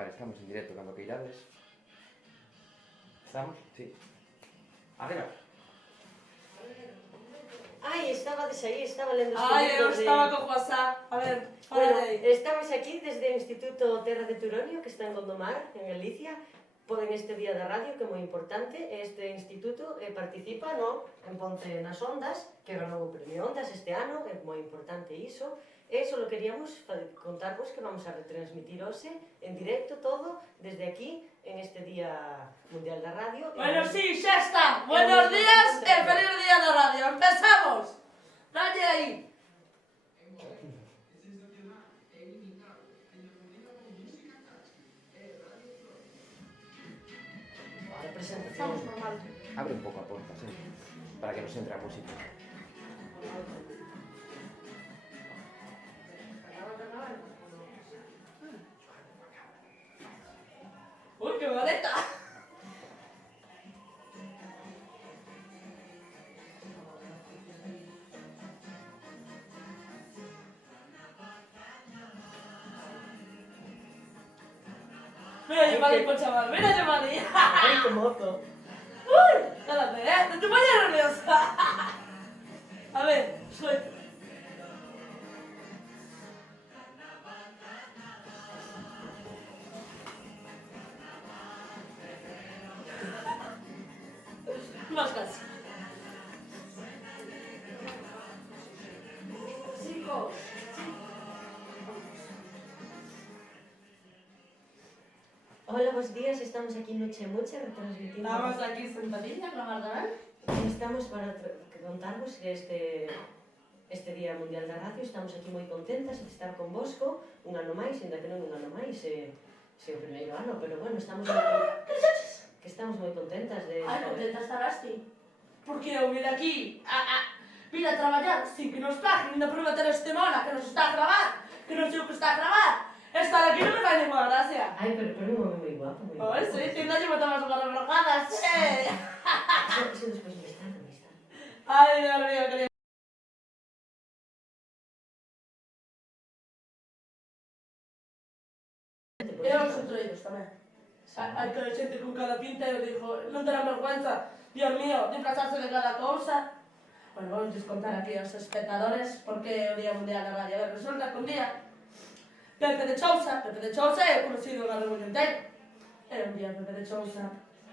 Vale, estamos en directo cando que irades. Estamos? Sí. Arriba. Ai, estabades aí, estaba lendo os Ai, eu libros de... estaba con WhatsApp. A ver, fala Bueno, de aí. estamos aquí desde o Instituto Terra de Turonio, que está en Gondomar, en Galicia. Poden este día da radio, que é moi importante. Este instituto participa en Ponte nas Ondas, que ganou o premio Ondas este ano, é moi importante iso. E só queríamos contarvos que vamos a retransmitir hoxe en directo todo desde aquí en este Día Mundial da Radio. Bueno, sí, xa está. Buenos días e feliz día da radio. Empezamos. Dalle aí. Estamos normal. Abre un pouco a porta, sí, para que nos entre a música. Uy, qué maleta. Mira, Giovanni, por chaval. Mira, Giovanni. Ai, que mozo. Uy, espérate, no te vayas nerviosa. A ver, suelta. Más casi. Chicos. Hola, bons días, estamos aquí en Noche Mucha retransmitindo. Estamos aquí sentadillas, la Margarán. Estamos para contarvos que este Día Mundial da Radio estamos aquí moi contentas de estar convosco un ano máis, ainda que non un ano máis, se o primeiro ano, pero bueno, estamos moi contentas de... Ai, contenta estarás ti. Porque eu vim aquí a traballar sin que nos paguen, ainda por meter este mona que nos está a gravar, que non sei o que está a gravar. Estar aquí non me fai ninguna gracia. Ai, pero un home moi guapo, moi guapo. Ai, sí, si non lle botamos unhas rebrojadas, Se despois me está. Ai, Dios mío, querido. E os outroidos tamén. Hai que xente con cada pinta e eu dixo, non terá vergüenza, Dios mío, disfrazarse de cada cousa. Bueno, vamos contar aquí aos espectadores porque é o Día Mundial da Radio. A ver, resulta que un día Pepe de Chousa é conocido na Reunión inteira. Era un día Pepe de Chousa,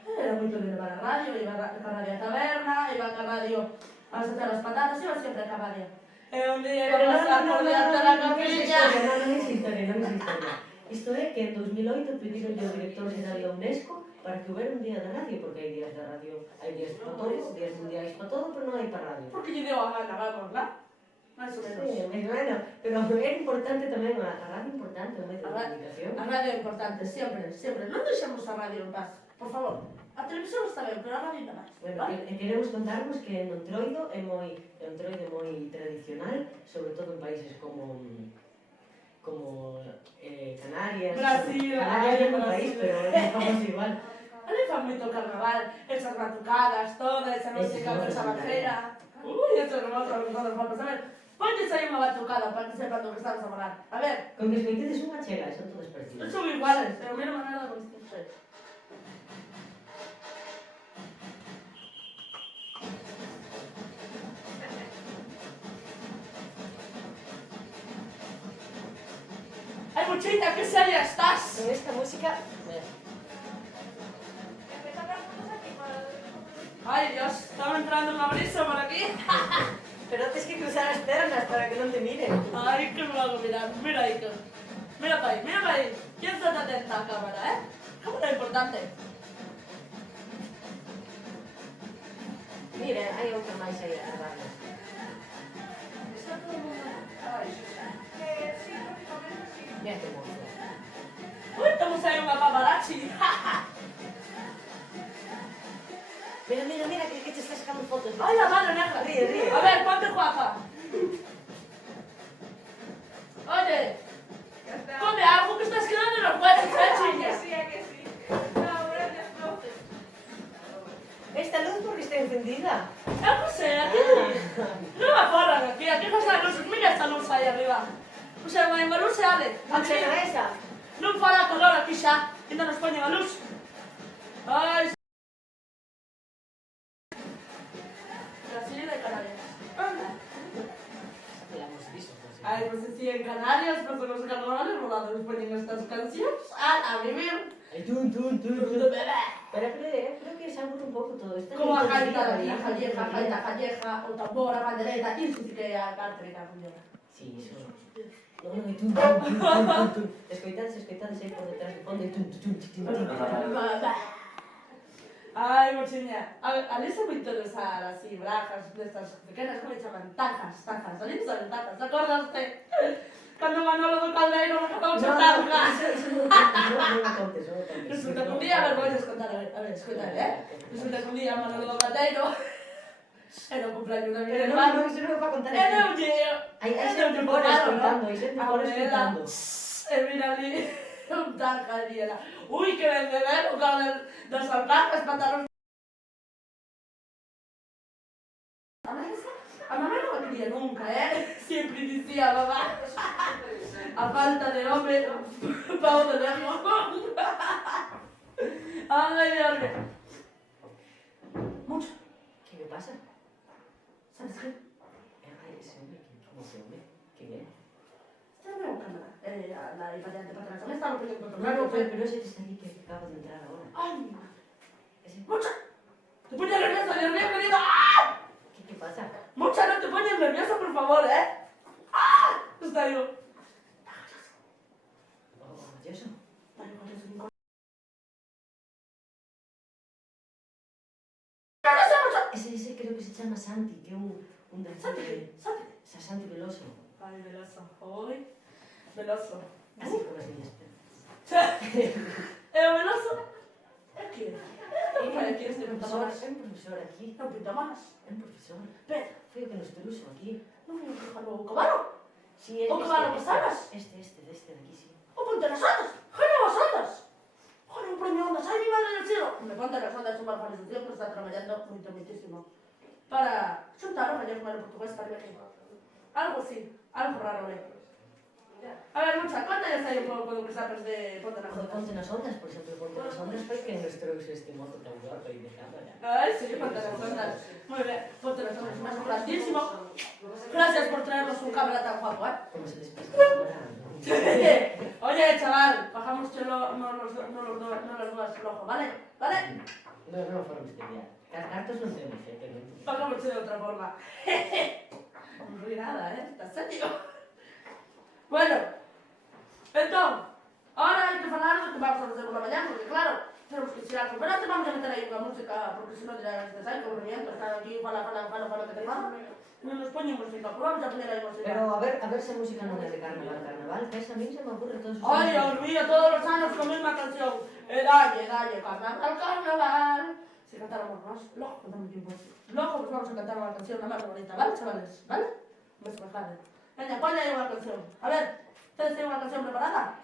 era moito de levar a radio, iba a radio a taberna, iba a radio a sacar as patatas, iba sempre a radio. E un día iba a pasar por diante da capilla. Non é historia. Isto é que en 2008 pediron ao director xeral da UNESCO para que houbera un día da radio, porque hai días da radio, hai días para todo, días mundiais para todo, pero non hai para radio. Porque lle deu a gana, vamos, lá? Mais ou menos. Sí, mais bueno, pero é importante tamén a radio, importante, o medio de comunicación. A radio é importante, sempre. Non deixemos a radio en paz, por favor. A televisión está ben, pero a radio non máis. Bueno, queremos contarvos que en Entroido é un entroido moi tradicional, sobre todo en países como Canarias. Brasil, Canarias é un país, pero non somos igual. Ali fan moito carnaval, esas batucadas, toda esa música de Sabajera. Ui, eso non vamos a ver os fotos. A ver, pontes aí unha batucada para que sepan do que estamos a falar. A ver. Con que escoitedes unha chega, son todas parecidas. Son iguales, pero mira a manera de vestirse. Ai, Muchita, que seria estás? Con esta música... Ai, Dios, estaba entrando unha brisa por aquí. Pero tens que cruzar as pernas para que non te miren. Ai, que me hago mirar. Mira aí, mira para aí. ¿Quién está atenta a cámara, Cámara importante. Mira, hai outra máis aí a darle. Está todo el mundo. Ai, Mira que mozo. Uy, estamos aí unha paparazzi. Mira, que te está sacando fotos. Ai, la mano negra. Ríe. A ver, ponte guapa. Oye, come algo que estás quedando en los huesos, chiña. Que sí. No, gracias, profe. Esta luz porque está encendida. Eu non sei, aquí non me forran aquí pasa a luz. Mira esta luz aí arriba. O sea, a luz se abre. Non chega esa. Non fala calor aquí xa. quita nos poñen a luz. Ai, así de Canarias. Ai, pues así en Canarias, pues en los carnavales, volando nos poñen estas cancións a vivir. Ai, tun. Pero creo que se aburre un pouco todo isto. Como a gaita daqui, a calleja, o tambor, a pandereta, iso sí que é a carte que a funciona. Sí, iso. Non, e tun. Escoitades aí por detrás do fondo e tun. Ai, mochiña, ali se me interesar así, brajas destas pequenas, como chaman? Tajas, ali son tajas, acordaste? Cando Manolo do Caldeiro regalou xa tajas. Eso non me contes. Resulta que un día, a ver, vou contar, a ver, escoitad, Resulta que un día Manolo do Caldeiro era o cumpleaños da miña irmán. Non, iso non me va a contar. E non lle... Hai xente por escoitando, hai xente por escoitando. E mira ali, un taja ali era... Ui, que ben de ver, o cara das alparcas, pantalóns... A mamá non me quería nunca, Siempre dicía, mamá, a falta de hombre, pavo de lejos. Ay, Dios mío. Mucho. Que me pasa? ¿Sabes qué? Ai, ese hombre, como ese hombre? Que é? Esta é a cámara. La infante para atrás. ¿Dónde está lo que yo encuentro? No, pero ese que está aquí que acaba de entrar ahora. Ay, mi madre. Ese... Mucha. Te pones nerviosa, Dios mío, querido. ¡Ah! ¿Qué pasa? Mucha, no te pones nerviosa, por favor, ¡Ah! Está yo. ¿Y eso? Ese creo que se llama Santi, que é un danzante. Santi Veloso. Ay, Veloso. Hoy, Veloso. Así como as miñas pernas. O Veloso? É que? É que este profesor, pintamonas. é un profesor aquí. É un pintamonas. É un profesor. Pero, Foi o que nos trouxo aquí. non me dejan o cabalo. Sí, O que van a pasaras? Este de aquí, sí. O ponte nas ondas. Gana as ondas. Gana un premio ondas. Ai, mi madre del cielo. Me ponte nas ondas unha organización que está traballando moitísimo para xuntar o gallego e o portugués para aquí. Algo así, algo raro, A ver, Mucha, contanos aí un pouco do que sabes de Ponte nas ondas. Ponte nas ondas, por exemplo, Ponte nas ondas foi que nos trouxe este mozo tan guapo e de cámara. Ay, sí, Ponte nas ondas. Muy bien, Ponte nas ondas, más grandísimo. Gracias por traernos un cámara tan guapo, Como se despista ahora. Oye, chaval, bajamos no los dos el ojo, ¿vale? ¿Vale? No, forma especial. Cartos non temos, pero... Bajamos de otra forma. No ríe nada, ¿Estás serio? Bueno, entón, ahora hai que falar do que vamos a facer por la mañana, porque claro, tenemos que ir algo. Pero antes vamos a meter aí unha música, porque se non dirá este sai, que aburrimiento, estar aquí, fala, que te pasa. Non nos poñen música, pero vamos a poner aí música. Pero a ver se a música non é de carnaval, que esa a mí se me ocurre todos os Ay, Dios mío, todos los años con la misma canción. Dalle, carnaval. Si cantáramos más, loco, contamos tiempo. Loco, pues vamos a cantar una canción, la más bonita, ¿vale, chavales? ¿Vale? Me se me Venga, ponle ahí una canción. A ver, ¿ustedes tienen una canción preparada?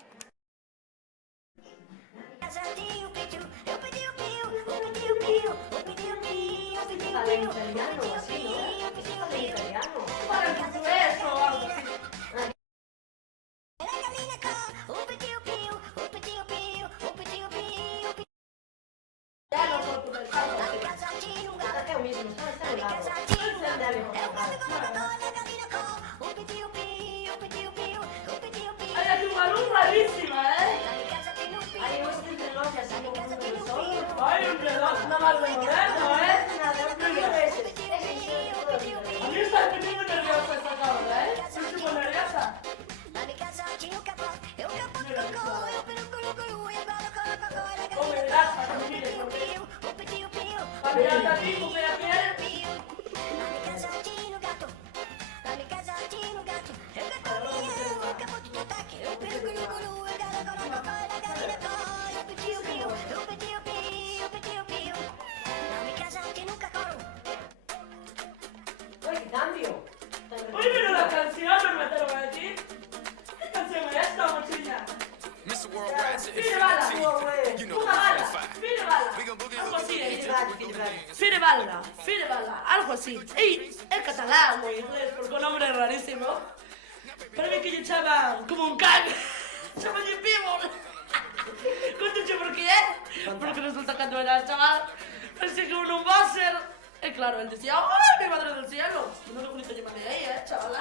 Habla en italiano, así, ¿no? Habla en italiano. Para el portugués o algo así. Ya no portugués, algo así. É o mesmo, está ao lado. Hay aquí una luz rarísima, Hay un reloj así como un del sol. Ay, un reloj, nada más de moderno, Nada, un reloj ese. A mí está poniendo nerviosa esta cabra, Yo estoy muy nerviosa. ¿Cómo me relaja, mire, para mirarte a ti, como la piel. Uy, qué cambio. Uy, pero la canción, me te lo voy a decir. ¿Qué canción es esta, mochilla? Fine balla, una balla, fine balla, algo así, fine balla, algo así. Y el catalán o inglés, porque un nombre rarísimo. Para mí que yo echaba como un can, echaba de people. Contache por qué, porque resulta que cando era chaval pensé que uno va a ser... E claro, él decía, ¡ay, mi madre del cielo! No lo bonito yo mandé ahí, chavala.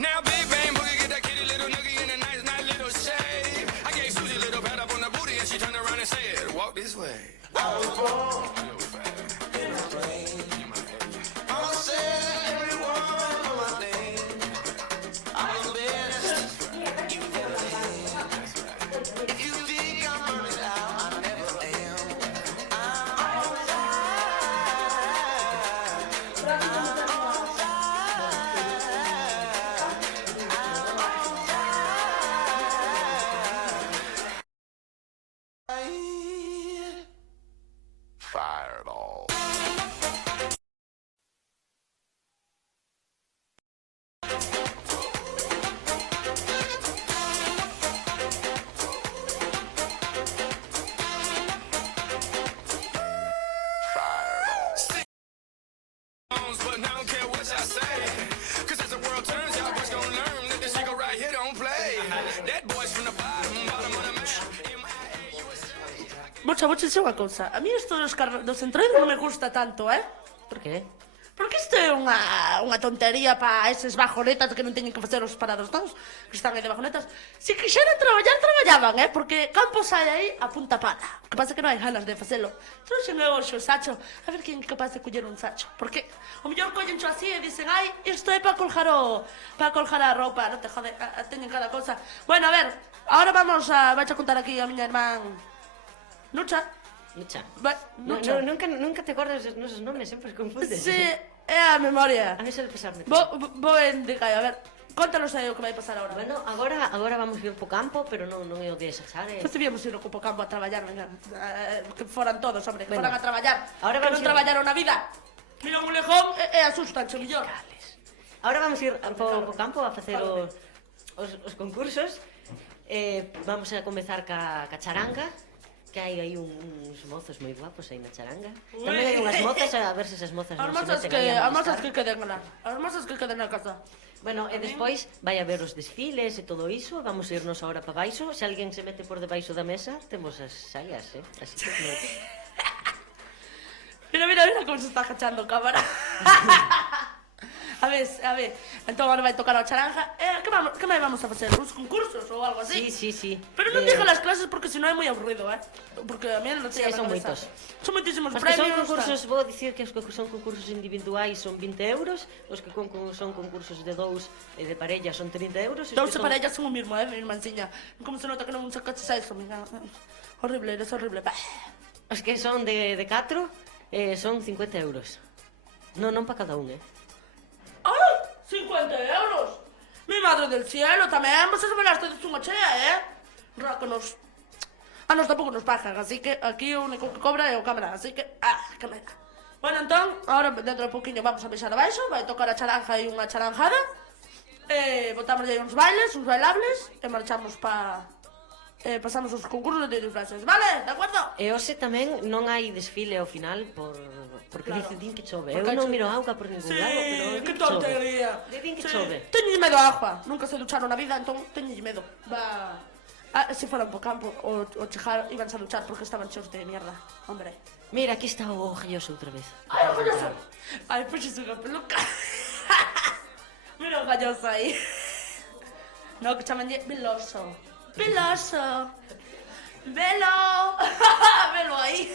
Now Big Bang Boogie get that kitty little noogie in a nice, nice little shade. I gave Susie a little pat up on the booty and she turned around and said, walk this way. I'ma say every word of my name. I'm the best you ever had. If you think I'm running out, I never am. Fireball. But I don't care what y'all say, 'cause as the world turns, y'all boys gon' learn that this nigga right here don't play. That boy's from the bottom of the map. Vou dizer unha cousa. A mí isto dos entroidos non me gusta tanto, Por qué? Porque isto é unha tontería para eses bajonetas que non teñen que facer os parados todos, que están aí de bajonetas. Se quixeran traballar, traballaban, porque campo sai aí a punta pala. O que pasa é que non hai ganas de facelo. Trouxen eu hoxe o sacho, a ver quen é capaz de coller un sacho. Porque o mellor collencho así e dicen, ai, isto é para colgar a roupa, non te jode, teñen cada cousa. Bueno, a ver, ahora vai a contar aquí a miña irmán Nucha. Nucha. Nucha. Nunca te acordas dos nosos nomes, sempre confundes. Sí, é a memoria. A mí suele pasarme. Vou indicar, a ver, contanos aí o que vai pasar agora. Bueno, agora vamos ir po campo, pero non é o de Saxar. Pues debíamos ir ao campo a traballar, venga. Que foran todos, hombre, que Bueno, foran a traballar. ahora Que vamos non a ir- traballaron na vida. Miran un lejón e asustan, mellor. Ahora vamos ir po campo a facer os concursos. Vamos a comezar ca charanga, que hai aí uns mozos moi guapos aí na charanga. Tamén hai unhas mozas, a ver se esas mozas As non mozas se meten aí a as mozas molestar. que queden lá. As mozas que queden na casa. Bueno, e despois vai haber os desfiles e todo iso. Vamos irnos agora para baixo. Se alguén se mete por debaixo da mesa, temos as saias, Así que Mira como se está agachando cámara. A ver. Entón agora vai tocar a charanja. Que máis vamos a facer? Uns concursos ou algo así? Sí. Pero non diga las clases porque senón é moi aburrido, Porque a mí non Sí, sei son moitos. Son moitísimos Os que son premios. concursos, vou dicir que os que son concursos individuais son 20 euros, os que son concursos de dous e de parella son 30 euros. e os Dous que e son- parellas son o mismo, mi irmanciña. Como se nota que non sacaches a eso, mira. Horrible, eres horrible. Os que son de 4 son 50 euros. Non para cada un, ¡Ay! 50 euros. Mi madre del cielo, tamén vos esmelaste de unha chea, Ráconos. A nos tampouco nos pagan, así que aquí o único que cobra é o cámara, así que... que me da. Bueno, entón, ahora dentro de pouquinho vamos a baixar abaixo, vai tocar a charanja e unha charanjada, botamos aí uns bailes, uns bailables, e marchamos pasamos os concursos de disfraces, vale? De acuerdo? E hoxe tamén non hai desfile ao final porque Claro. din que chove. Porque Eu non chove. miro auga por ningún lado, pero din que que chove. tontería. Din que chove. Teño medo a agua. Nunca se ducharon na vida, entón teño medo. Se foran po campo o chejar, iban a duchar porque estaban cheos de mierda. Hombre. Mira, aquí está o galloso outra vez. Ai, o galloso. Ai, pois é unha peluca. Mira o galloso aí. No, que chaman veloso. Veloso. Velo. Velo aí.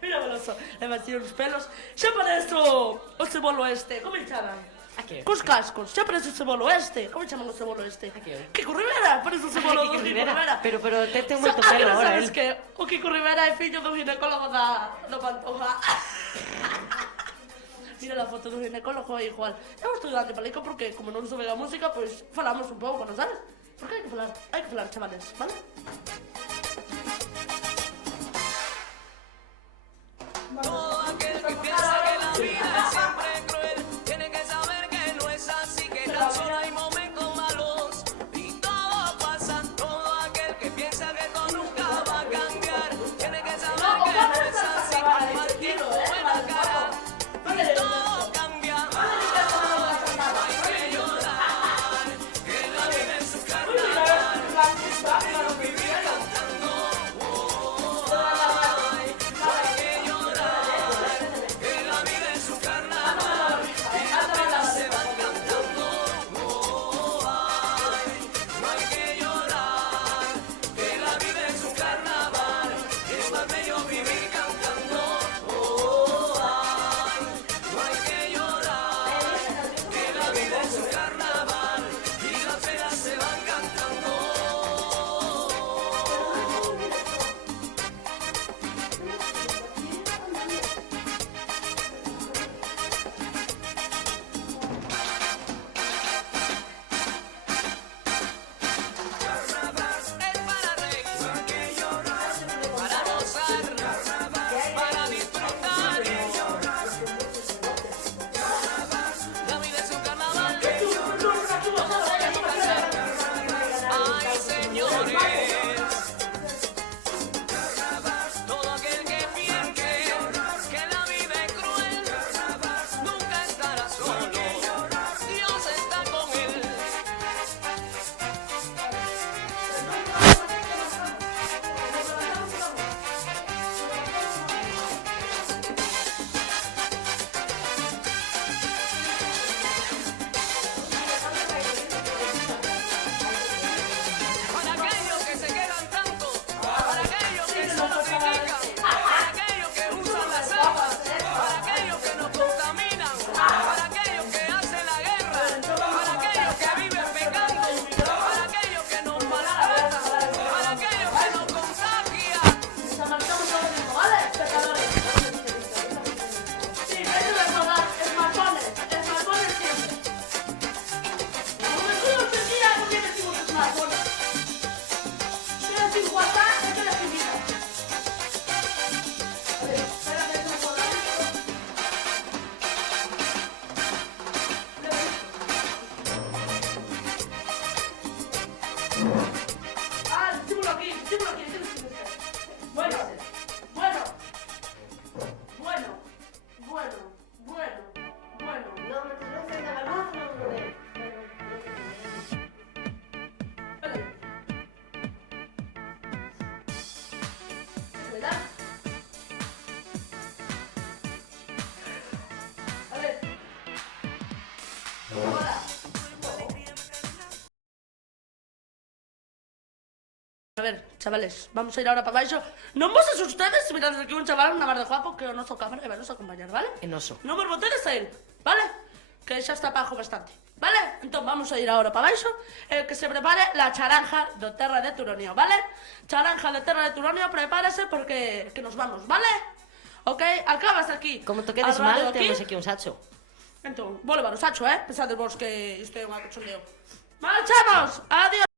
Mira veloso. Le batí uns pelos. Xa parece o cebolo este. Como le chaman? A que? Cos cascos. Xa parece o cebolo este. Como chaman o cebolo este? A que? Kiko Rivera. Parece o cebolo do Kiko Rivera. Pero ten moito pelo agora, Sabes que o Kiko Rivera é fillo do ginecólogo do Pantoja. Mira la foto do ginecólogo é igual. Eu estou dando palico porque como non soube a música, pois falamos un pouco, non sabes? Porque hai que falar, chavales, vale? Todo aquel que piensa que la vida es siempre cruel tiene que saber que no es A ver, chavales, vamos a ir ahora para abajo. No vos ustedes, mirad aquí un chaval, una mar de guapo, que o noso cámara vai nos acompañar, vale? Enoso. Non vos botedes a él, vale? Que xa está bajo bastante, vale? Entón vamos a ir ahora para abaixo, que se prepare la charanja do Terra de Turonio, vale? Charanja de Terra de Turonio, prepárese porque que nos vamos, vale? Ok, acabas aquí. Como te quedes a radio mal, temos aquí un sacho. Entón, vou levar o sacho, pensades vos que isto é unha cochondeo. Marchamos, adiós.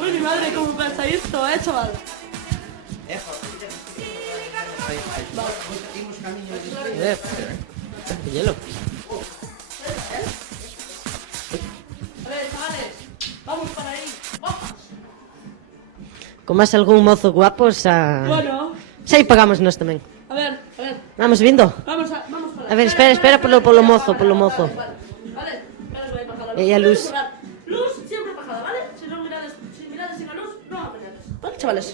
Uy, mi madre, ¿cómo pasa esto, chaval? Hielo. A ver, chavales, vamos para ahí. ¡Vamos! Como es algún mozo guapo, xa... Bueno, Xa aí pagamos nós tamén. a ver. Vamos vindo. Vamos para A ver, espera polo mozo, polo mozo. Vale, espera que vai bajar la luz. E a luz. Luz siempre bajada, ¿vale? Si mirades sin a luz, non apañades. Vale, chavales?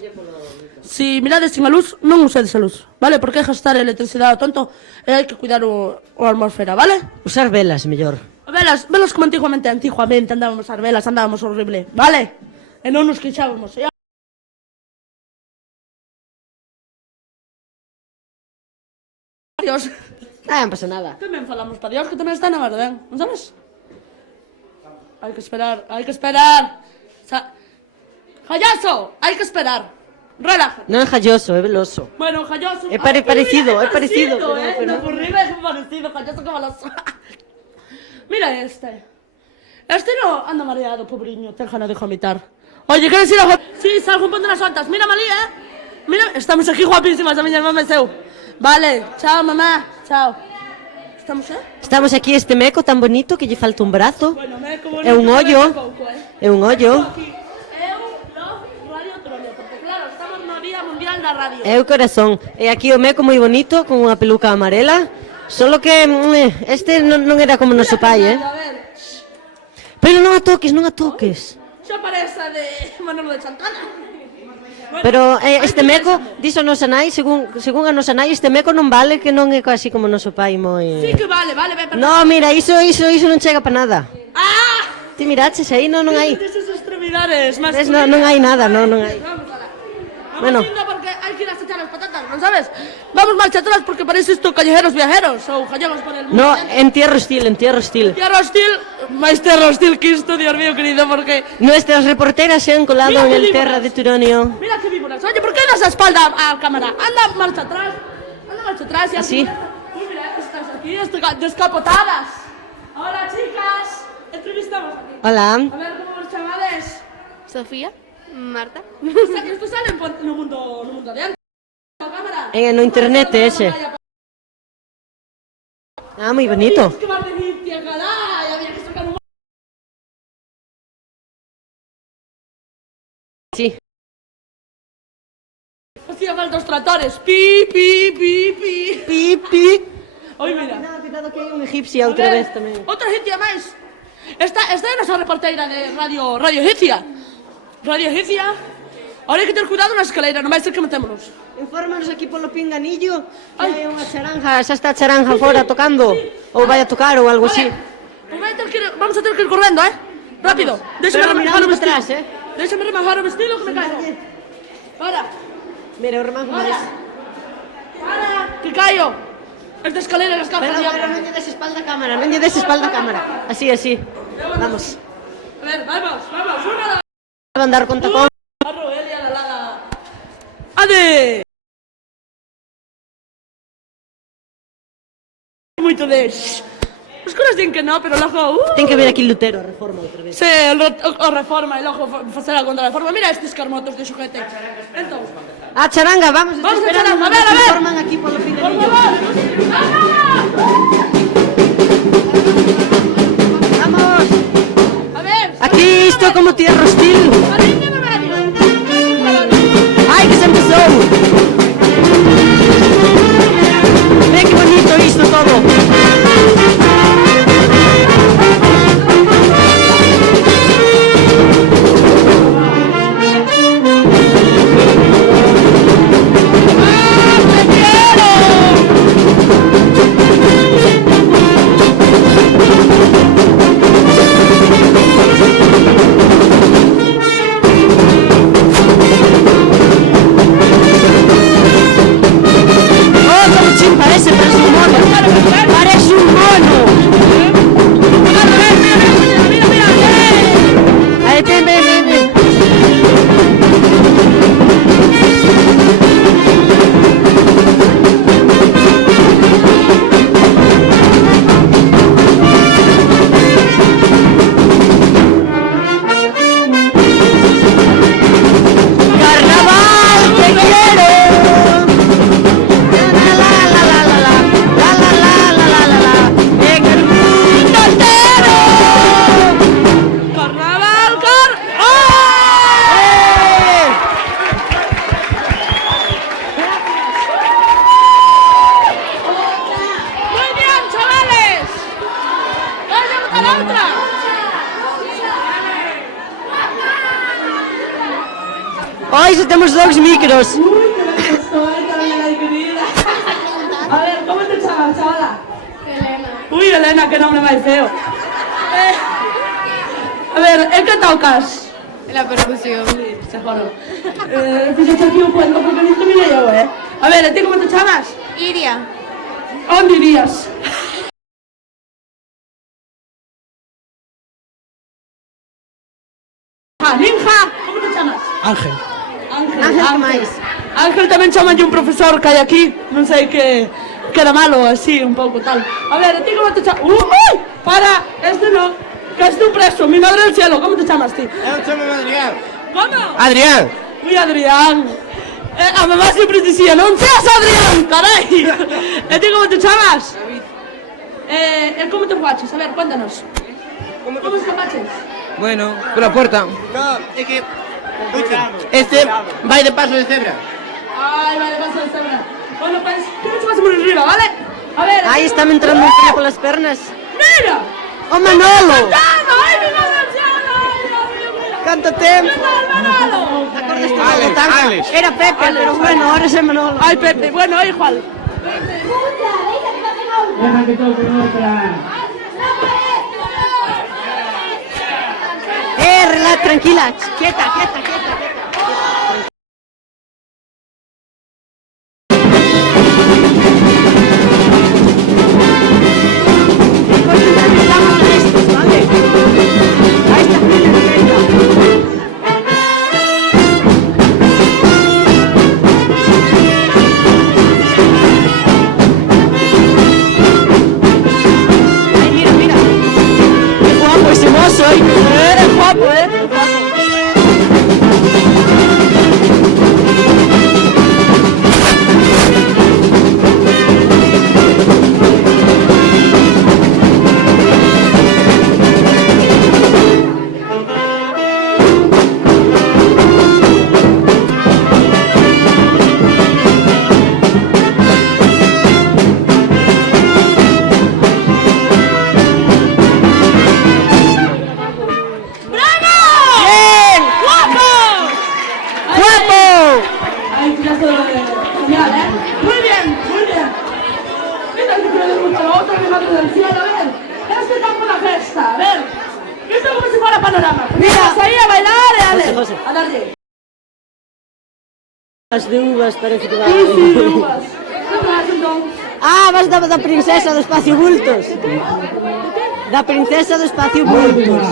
Si mirades sin a luz, non usedes a luz, vale? Porque é gastar electricidade ao tonto e hai que cuidar o atmósfera, vale? Usar velas, mellor. Velas como antiguamente andábamos a velas, andábamos horrible, vale? E non nos queixábamos. Adiós. Non pasa nada. Tamén falamos para Dios, que tamén está na Bardén, non sabes? Hai que esperar. Jallaso, hai que esperar. Relájate. Non é jalloso, é veloso. Bueno, Jallaso... É parecido, é parecido, pero- No, por arriba é parecido, Jallaso que veloso. Mira este. Este no anda mareado, pobriño, ten gana de vomitar. Oye, queres ir a... Sí, salgo un ponte nas ontas. Mira, Malí, Mira, estamos aquí guapísimas, a miña mamá e seu. Vale, chao, mamá, chao. Estamos aquí este meco tan bonito que lle falta un brazo. Bueno, meco bonito, É un ollo. É un ollo. Eu love Radio Turonio, porque claro, estamos na Día Mundial da Radio. É o corazón. E aquí o meco moi bonito, con unha peluca amarela. Solo que este non era como noso pai, A ver, Pero non a toques. xa parece de Manolo de Santana. Bueno, Pero este meco, dixo nosa nai, según a nosa nai, este meco non vale, que non é casi como noso pai moi... Sí que vale, pero... No, mira, iso non chega para nada. ¡Ah! Ti miraches aí, non hai. Esas extremidades más... Non hai nada, non hai. Vamos alá. Bueno. Vamos indo porque hai que ir a echar las patatas, ¿non sabes? Vamos marcha atrás porque parece isto callejeros viajeros ou jallamos por el mundo. No, entierro hostil. Tierra hostil, máis terra hostil que isto, Dios mío querido, porque... Nuestras reporteras se han colado Mira en que el víboras. Terra de Turonio. Mira que víboras. Oye, ¿por qué das la espalda a cámara? Anda, marcha atrás. Y ¿Así? Uy, mira, estás aquí descapotadas. Hola, chicas. Entrevistamos aquí. Hola. A ver, ¿cómo los chavales? Sofía, Marta. Esto sale no mundo adiante. La cámara. No internet ese. Ah, muy bonito. Es que va a venir, tía, caray. Había que sacar un... Sí. Hostia, hacía falta los tractores. Pi, pi, pi, pi. Pi, pi. Oye, mira. Cuidado que hai un egipcia outra vez tamén. Outra egipcia máis. Esta é a nosa reporteira de Radio Egipcia. Radio Egipcia. Ahora hai que ter cuidado na escalera, non vai ser que metémonos. Infórmanos aquí polo pinganillo que hai unha charanja, xa está a charanja fora tocando. Ou vai a tocar ou algo así. Pues vamos a ter que ir correndo, Rápido. Déxame remajar o vestido. Déxame remajar o vestido que me caigo. Para. Mira, o remanjo máis. Para, que caio. Esta escalera las cajas de agua. Pero non lle des espalda a cámara, non lle des espalda a cámara. Así, así. Vamos. A ver, vamos, una. Va a andar con tacón. Roelia, la laga. ¡Ade! Moito de... Os curas din que no, pero logo... Ten que ver aquí Lutero, a reforma outra vez. Sí, o reforma e logo facer a contra a reforma. Mira estes carmotos de xogete. Entón... A charanga, vamos a esperando. charanga, a ver. Informan aquí polo pinganillo. Por favor. Vamos. A ver. Aquí isto como tierra hostil. Ai, que se empezou. Ve que bonito isto todo. Parece un mono. Ahí, ven. Carnaval, te quiero. Hoy sí tenemos dos micros. A ver, ¿cómo te llamas, chavala? Elena. Uy, Elena, qué nombre más feo. A ver, ¿en qué tocas? La percusión. Sí, se joro. Fíjate aquí un cuento porque no te mira yo, A ver, ¿a ti cómo te llamas? Iria. ¿Dónde irías? Ninja, ¿cómo te llamas? Ángel. Ángel, que máis? Ángel tamén chaman un profesor que hai aquí, non sei que era malo, así, un pouco tal. A ver, a ti como te chamas? ¡Uy! Para, este no, que este un preso, mi madre del cielo, como te chamas ti? Eu chamo Adrián. Como? Adrián. Uy, Adrián. A mamá sempre dicía, non seas Adrián, carai. E ti como te chamas? David. Como te faches? A ver, cuéntanos. Como te faches? Bueno, pola porta. No, é que... Este vai de paso de cebra. Ay, vale, paso de cebra. Bueno, pues, que nos vas muy arriba, ¿vale? A ver... Ahí está me entrando un poco por las pernas. ¡Mira! ¡Oh, Manolo! ¡Cantando! ¡Ay, mi madre del cielo! ¡Ay, Dios mío! ¡Cántate! ¿Qué tal, Manolo? ¿Te acuerdas tú? Alex. Era Pepe, pero bueno, ahora es el Manolo. Ay, Pepe, bueno, igual. Deja que toque otra. Relax, tranquila. Quieta. Soy, eres guapo, Mira, ahí a bailar, dale. José. A darle. As de uvas parece que va. Sí, uvas. ¿Qué traes entonces? Ah, vas da princesa do espacio bultos. Da princesa do espacio bultos.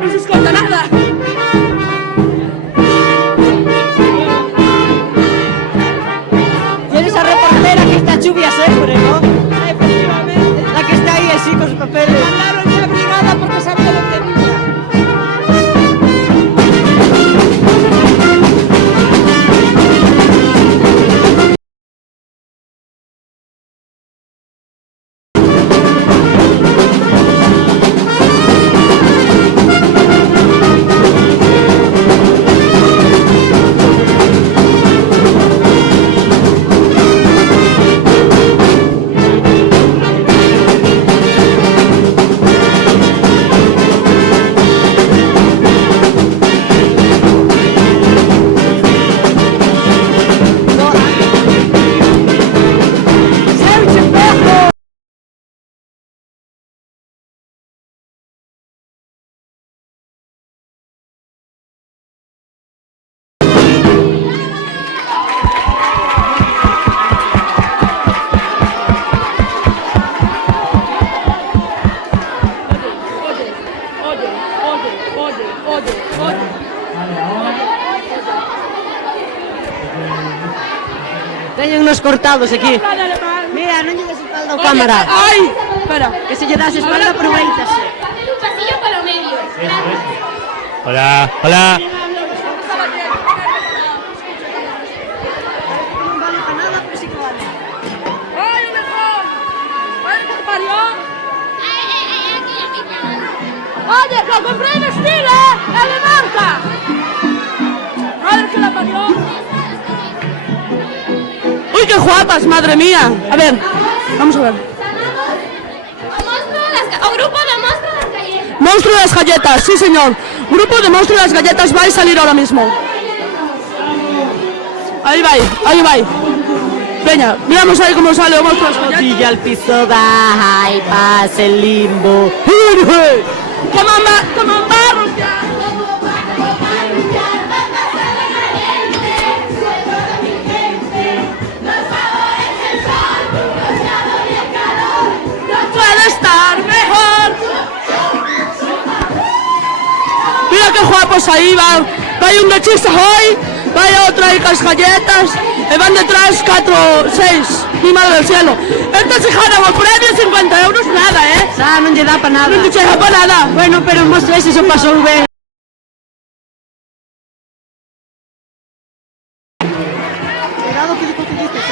No se esconda nada. Tienes a reportera que está chuvia siempre, ¿no? Efectivamente. La que está ahí así con sus papeles. Mandaron una brigada porque sabía lo que tenía. Teñen unos cortados aquí. Mira, non lle des espalda ao cámara. Ay, espera. Que se lle das espalda aproveítase. Hacer un pasillo con lo medio. Hola, hola. Non vale para nada, pero sí que vale. Ay, un mejor. Ay, ¿qué te parió? Oye, que compré en estilo, el de marca. Madre que la parió. Uy, qué guapas, madre mía. A ver, vamos a ver. O grupo de monstruos de las galletas. Monstruo de las galletas, sí señor. Grupo de monstruo de las galletas va a salir ahora mismo. Ahí va, ahí va. Venga, miramos ahí cómo sale el monstruo de las galletas. Rodilla al piso baja y pasa el limbo. Como barro ya. Puede estar mejor. Mira qué guapos ahí van. Hay un de chiste hoy, vaya otro ahí con las galletas. Y van detrás 4, 6. Mi madre del cielo. Entonces ganamos premio 50 euros, nada, ¿eh? Ah, non lle dá para nada. Non te chega para nada. Bueno, pero mostra ese se pasou ben. Cuidado que digo que dices,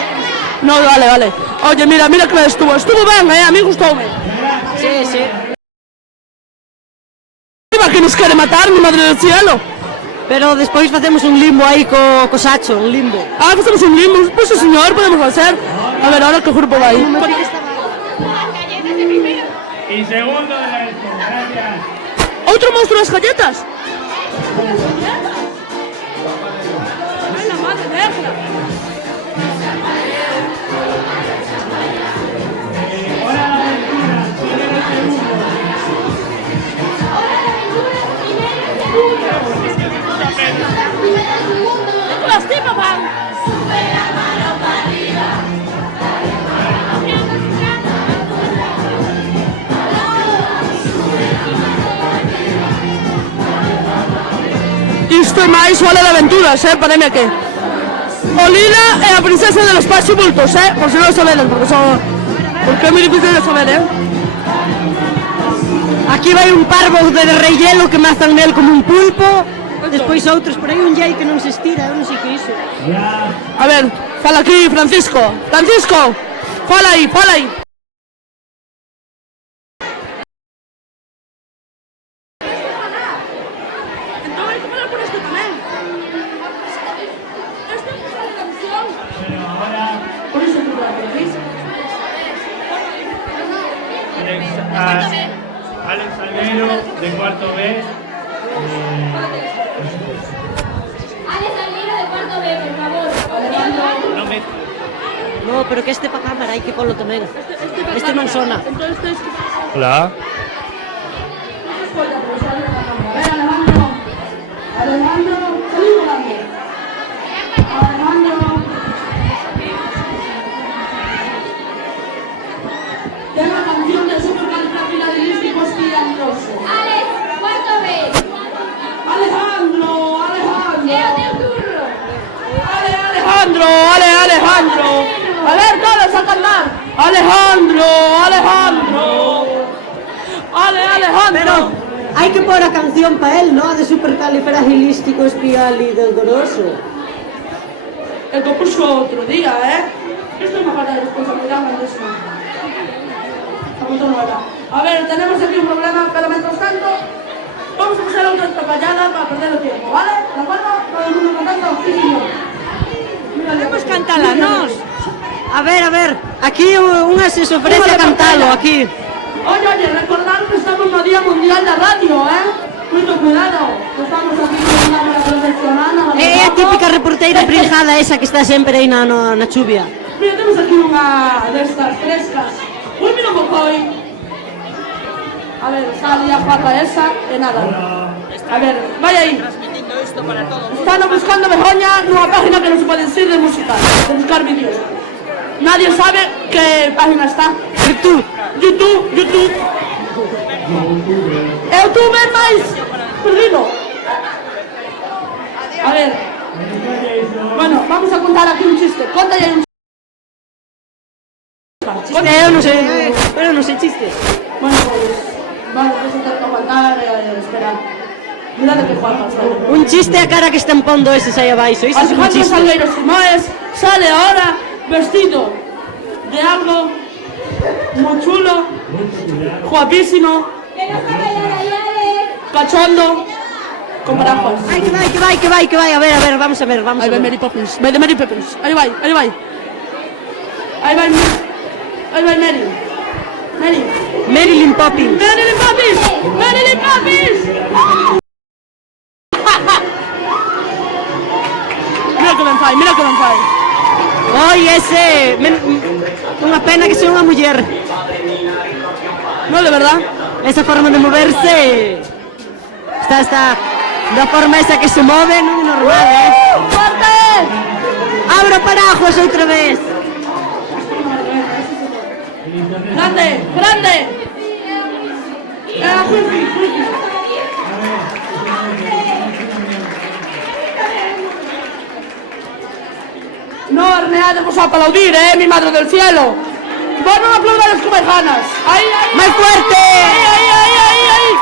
No, vale, vale. Oye, mira que estuvo ben, a mí gustoume. Sí, sí. Que nos quiere matar, mi madre del cielo. Pero despois facemos un limbo aí co Sacho, un limbo. Ah, facemos un limbo. Pues sí, señor, podemos hacer. A ver, ahora qué grupo va ahí. Y segundo de la expo, gracias. ¿Otro monstruo de las galletas? ¡Ay, la madre negra! ¡Las tipas van! Isto é máis Ola de Aventuras, pareme aquí. Olila é a princesa de los espacio bultos, por si non lo sabedes, porque é moi difícil de saber, Aquí vai un parvo de relleno que mazan nel como un pulpo. Despois outros por aí un jay que non se estira, eu non sei que é iso. A ver, fala aquí, Francisco. Francisco, fala aí, fala aí. Entón hai que falar por este tamén. Este é a televisión. Por iso que va a Alex Almero, de cuarto B. Alex Almiro de cuarto B, por favor. No me... No, pero que este pa cámara hai que polo tamén. Este non sona. Entonces, Hola. Venga, Alejandro, Alejandro. Alejandro. Pero hay que poner a canción para él, ¿no? De supercalifragilístico espialidocious. El que puso otro día, ¿eh? Esto es una falta de responsabilidad grandísima. A ver, tenemos aquí un problema, pero mientras tanto vamos a pasar a otra estropallada para perder el tiempo, ¿vale? ¿De acuerdo? Todo el mundo cantando. Sí, señor. Podemos cantala, nos. A ver, aquí unha se ofrece a cantalo, aquí. Oye, recordad que estamos no Día Mundial da Radio, ¿eh? Mucho cuidado, que estamos aquí con una hora profesional. É a típica reporteira prinjada esa que está sempre aí na chuvia. Mira, temos aquí unha destas frescas. Uy, mira un poco hoy. A ver, está ali a guapa esa, que nada. A ver, vaya ahí. Están buscando Begoña nunha página que non se pode decir de música, de buscar vídeos. Nadie sabe que página está. YouTube. YouTube máis perdido. A ver. Bueno, vamos a contar aquí un chiste. Conta ya un chiste. Eu non sei chistes. Bueno, pues vamos a intentar aguantar e esperar. Mira de que guapa está. Un chiste a cara que están pondo eses aí abaixo. Iso é un Alejandro chiste. Salgueiro Simoes sale ahora vestido de algo muy chulo, guapísimo, cachondo, con paraguas. Ai, que vai. A ver, vamos a ver. Ahí va Mary Poppins, va de Mary Poppins. Ahí va. Ahí va Mary. Marilyn Poppins. Marilyn Poppins. Mira que ben fai. Oi, ese... Unha pena que sea unha muller. No, de verdad. Esa forma de moverse... Está... Da forma esa que se move non é normal, ¡Fuerte! Abro paraguas outra vez. Grande. No, Arneade, a aplaudir, mi madre del cielo. Vos no aplaudáis como hay ganas. Ahí. ¡Más fuerte! Ahí.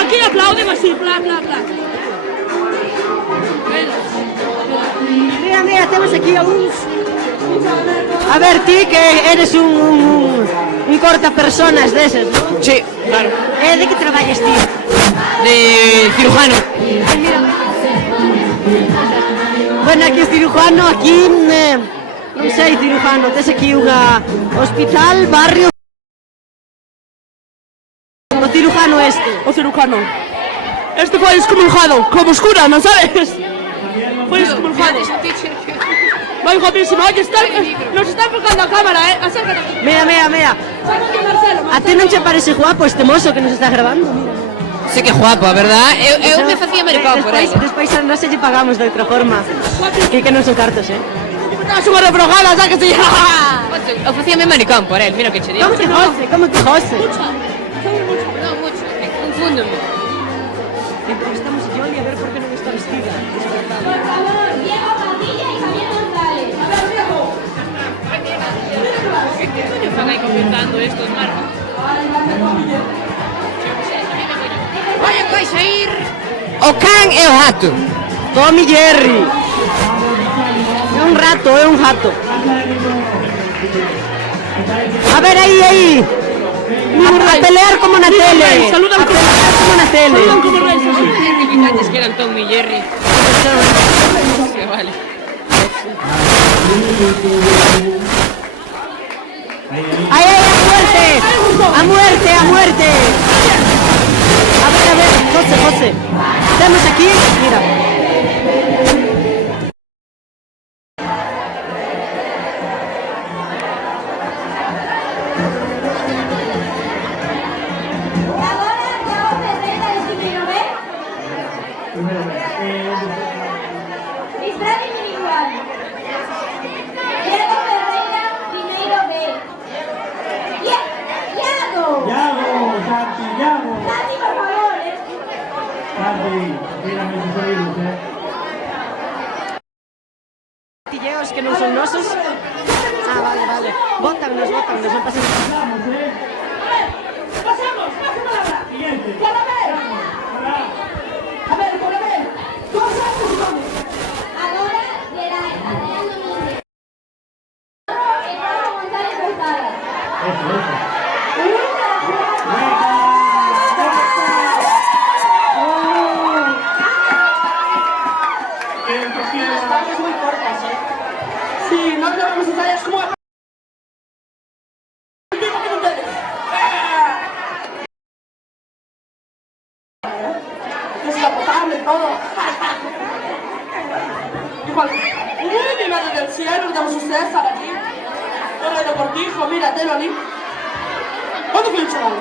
Aquí aplauden así, bla. Mira, temos aquí a uns... A ver, ti que eres un cortapersonas deses, ¿no? Sí, claro. De que traballas ti? De cirujano. Ay, mira. Bueno, aquí es cirujano, aquí... non sei, cirujano, tes aquí unha hospital, barrio... O cirujano este. O cirujano. Este fue excomulgado, como oscura, ¿no sabes? Fue excomulgado. Muy guapísimo. Oye, nos está enfocando a cámara, acércate. Mira. A ti non che parece guapo este mozo que nos está grabando? Sé que guapo, verdad? Eu me facía americano por aí. Despois a nós lle pagamos de outra forma. Que non son cartos, Estás súper reprogada, ¿sabes que sí? Eu facíame maricón por él, mira que che digo. Como que José? No, mucho, confúndome. Entrevistamos a Yoli a ver por qué non está vestida. Por favor, Diego Padilla y Javier González. ¿Qué coño están ahí comentando estos marcos? Oye, vais a ir... O can e o gato. Tom y Jerry. É un rato, é un gato. A ver, aí. A pelear como na tele. Saludan a pelear como na tele. Saludan como reyes. Certificantes que eran Tom y Jerry. Que vale. ¡Ay, a muerte! A ver, José. Estamos aquí, mira. Estrada individual. Diego Ferreira, primeiro B. Iago, Santi, por favor. Tilleos que non son nosos. A vale. Bótannos, no pasa nada. Pasamos palabra. Siguiente. A ver, ¿cómo sabes que se come? Agora será Adrián Domínguez. Eduardo González Hurtado. Estamos muy cortas, Sí, no tenemos ensayos como... Descapotable todo. Igual. Mi madre del cielo, damos ustedes para aquí. Bueno, por ti, hijo, mira, te lo ali. ¿Cuándo fue el chaval?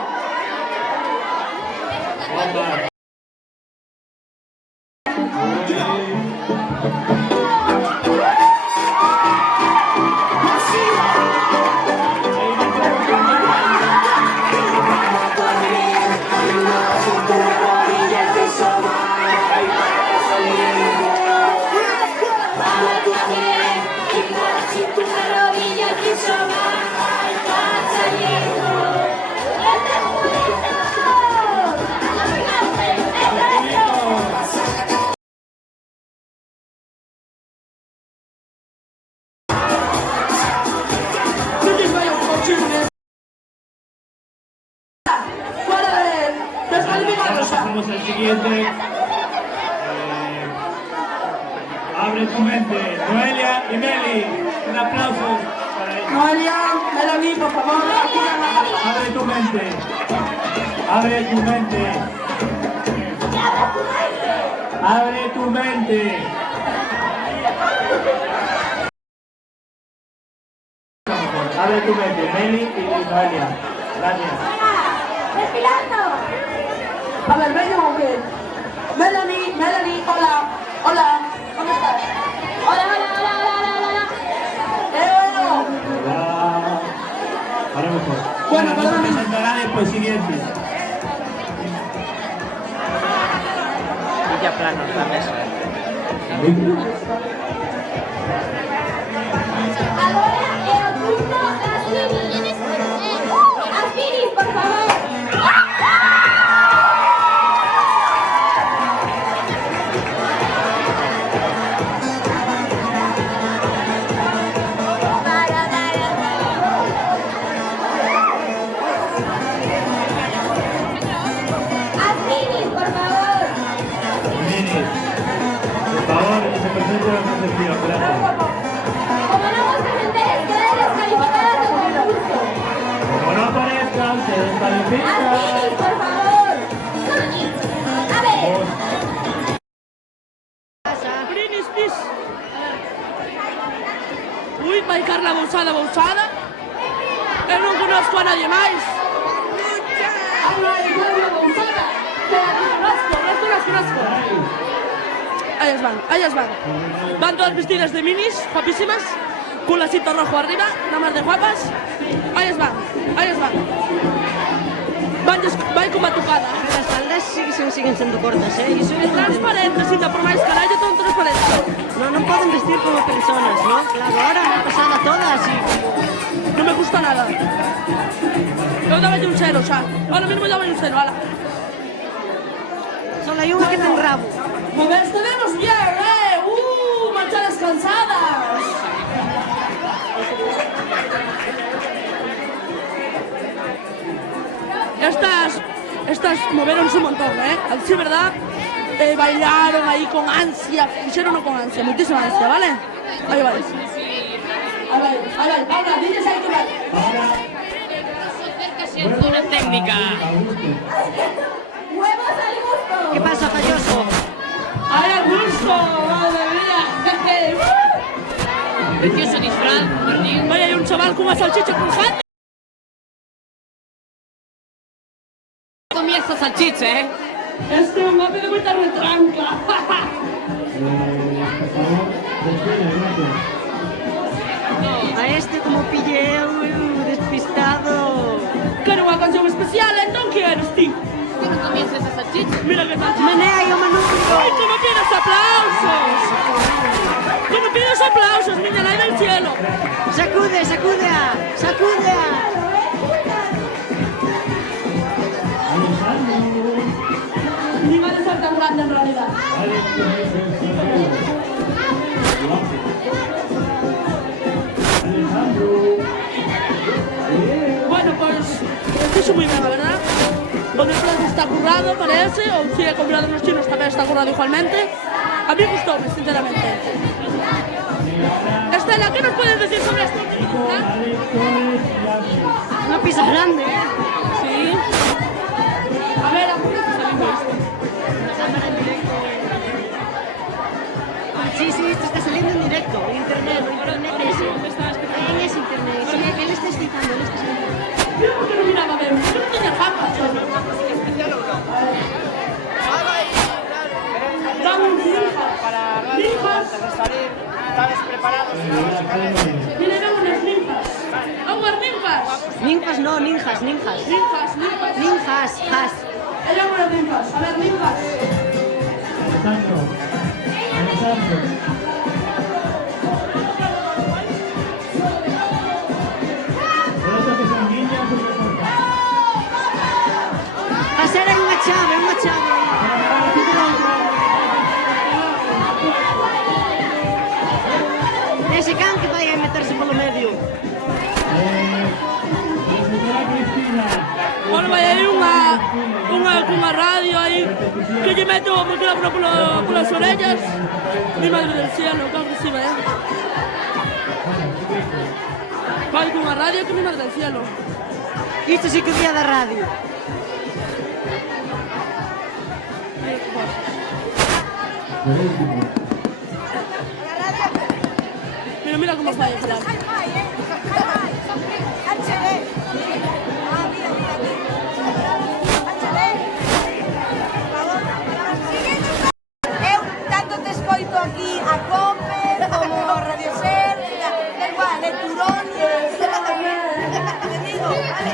Pasamos al siguiente. Abre tu mente. Noelia y Meli. Un aplauso para ellos. Noelia, Melanie, por favor, aquí Abre tu mente. Abre tu mente. Abre tu mente. Abre tu mente. Meli y Noelia. Gracias. A ver, venga, mujer. Melanie, hola, ¿cómo estás? Hola. Hola. Ahora mejor. Bueno, Nos perdón. presentará después siguiente. Pilla planos la mesa. Agora é o turno das Lili. Aspiris, por favor. Aspiris, por favor. Mini, por favor, que se presente la concepción. Gracias. Como no vos presentes, quedan descalificadas del concurso. Como no aparezcan, se descalifica. Aspiris, por favor. A ver. Brinis, please. Ui, vai Carla Bousada. Eu non conozco a nadie máis. Ay, Carla Bousada. Conozco. Ellas van. Van todas vestidas de minis, guapísimas, con lacito rojo arriba, nada más de guapas. Ellas van. Van con batucada. Las faldas siguen siendo cortas, Iso é Transparentes, ainda por máis carallo, todo transparente. No poden vestir como personas, ¿no? Claro, ahora han pasado todas y Non me gusta nada. Eu daballe un cero, xa. Ahora mesmo daballe un cero, ala. solo hai unha que ten rabo. Pues tenemos bien, manchadas cansadas. Estas moveronse un montón, Sí, ¿verdad? Bailaron ahí con ansia, hicieron con ansia, muchísima ansia, ¿vale? Ahí va. Paula, dices ahí que va. Una técnica. Huevos al gusto. ¿Qué pasa, falloso? ¡Ay, al gusto! ¡Madre mía! Precioso disfraz, Martín. Vaya, hay un chaval con una salchicha con jane. Comienza salchicha, Este un hombre de mucha retranca. Por favor, respire, gracias. A este como pillé despistado. Quero unha canción especial, entón que eres ti? Que non comienza esa salchicha. Mira que tal. Menea aí o manubrio. ¡Ay, tú no pides aplausos! ¡Tú no pides aplausos, niña nai del cielo! Sacude, sacúdea, sacúdea. Ni va a ser tan grande en realidad. Bueno, pues eso muy bien, la verdad. O de plato está currado, parece, o si he comprado los chinos también está currado igualmente. A mí gustó, sinceramente. Estela, ¿qué nos puedes decir sobre esto? Una pizza grande, ¿eh? Sí. A ver, ¿a dónde está saliendo esto? Cámara en directo. Sí, sí, esto está saliendo en directo, en internet, ese. En ese internet, sí, él está explicando, él está explicando. Yo porque no miraba a ver, yo no tenía gafas. Vamos, ninjas. ¿Estás preparados? Mira, vemos unas ninjas. ¡Aguas, ninjas! Ninjas no, ninjas, ninjas. Ninjas, ninjas. Ninjas, has. Hay algunas ninjas. A ver, ninjas. Alejandro. Por eso que son niñas y que son Pasar aí unha chave aí. Ese can que vai a meterse polo medio. señora Cristina. Bueno, vai aí cunha radio aí que lle mete o micrófono polas orellas. Mi madre del cielo, claro que sí, vaya. Vai cunha radio que mi madre del cielo. Isto sí que o día da radio. Mira, mira como vai a falar. Eu tanto te escoito aquí a Cope, como Radio Ser, da igual, el Turón, te digo, vale.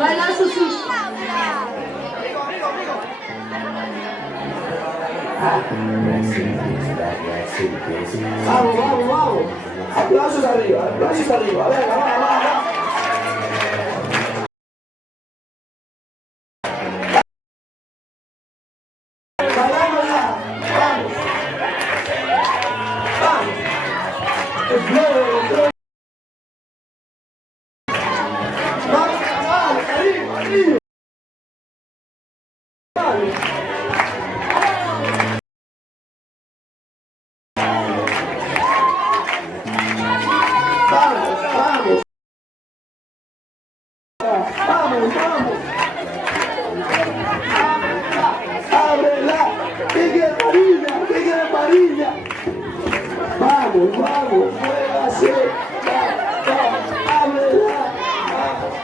Bailar sushi. Vamos, vamos, vamos. Aplausos arriba, aplausos arriba. Venga, va, va, va. Bailamos ya. Vamos. Vamos. Explode. Vamos, vamos, arriba, arriba. Vamos. Vamos, vamos. Ábrela. ¿Qué quiere Marina? ¿Qué quiere Marina? Vamos, vamos. Muévase. Vamos, ábrela. Vamos.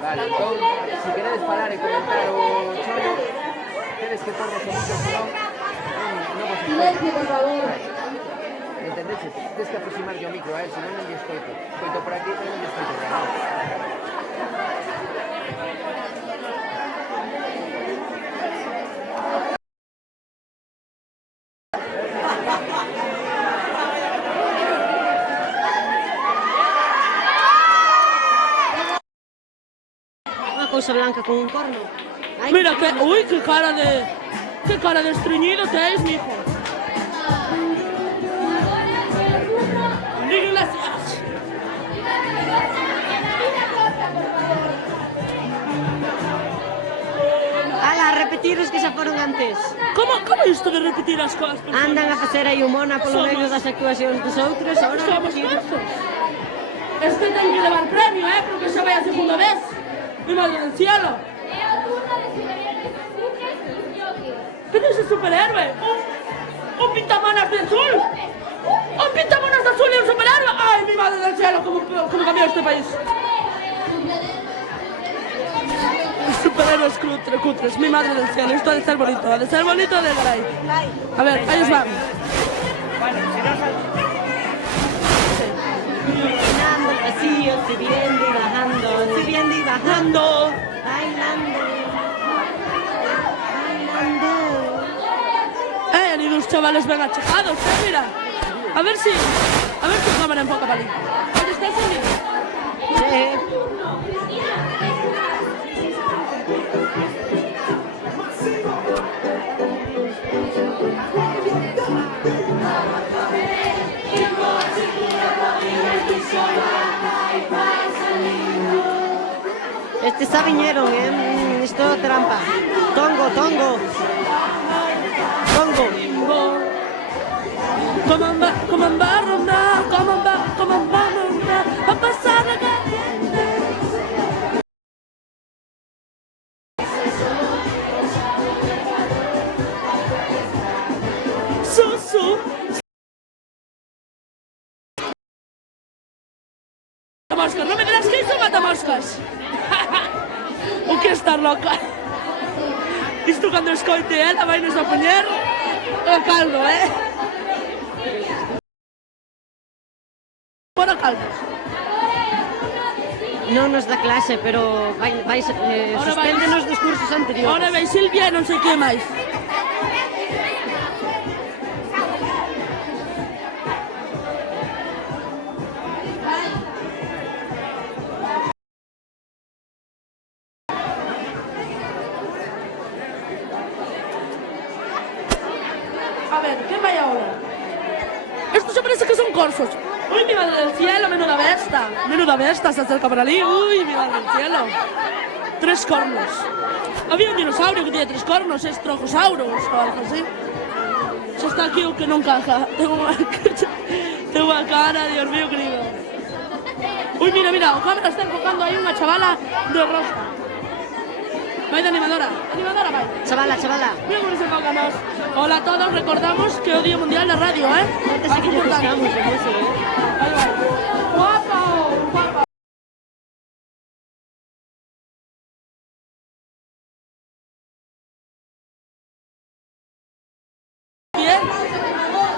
Vale, entón, se queredes falar e comentar o chollo, tedes que pôr o sonido, senón non vos escoito. Silencio, por favor. Entendeches? Tens que aproximarlle o micro a él, senón non lle escoito. Escoito por aquí, non lle escoito por aquí. Unha cousa blanca con un corno. Ai, Mira que... Uy, qué cara de... Qué cara de estreñido tenéis, mijo. Iglesias. Ala, a repetir os que xa foron antes. Como isto de repetir as cosas? Andan a facer aí o mona polo medio das actuacións dos outros, ahora Somos repetir. tontos. Este ten que levar premio, porque xa vai a segunda vez. Mi madre del cielo. ¿Pero ese superhéroe? ¿Un pintamanas de azul? ¿Un pintamanas de azul y un superhéroe? ¡Ay, mi madre del cielo! ¿Cómo cambió este país? Superhéroes cutres, mi madre del cielo. Esto ha de ser bonito, ha de ser bonito de garay. A ver, ahí os van. Caminando el pasillo, subiendo y bajando, subiendo y bajando, bailando, bailando. Han ido los chavales bien achacados, mira. A ver si cámara enfoca para allí. ¿Dónde está el sonido? Sí. Este xa viñeron, isto é trampa. Tongo, tongo. Tongo. Como en barro, como en barro, a pasar la eso... Matamoscas, non me dirás que iso matamoscas. O que estar loca. Isto cando escoite ela vai nos a poñer o caldo, Bueno, caldo. Non nos dá clase, pero suspéndenos dos cursos anteriores. Ahora vai Silvia e non sei que máis. A ver, ¿qué vai ahora? Esto se parece que son corsos. Uy, mi madre del cielo, menuda besta. Menuda besta, se acerca por allí. Uy, mi madre del cielo. 3 cornos. Había un dinosaurio que tiene 3 cornos, es trojosaurus o algo así. Se está aquí o que non caja. Tengo unha cara, Dios mío querido. Uy, mira, o cámara está enfocando aí unha chavala de rosa. Vai de animadora vai. Chavala. Mira cómo se enfocamos. Hola a todos, recordamos que é o Día Mundial da Radio, Antes sí que necesitamos de eso, Ahí va. Guapa. Bien.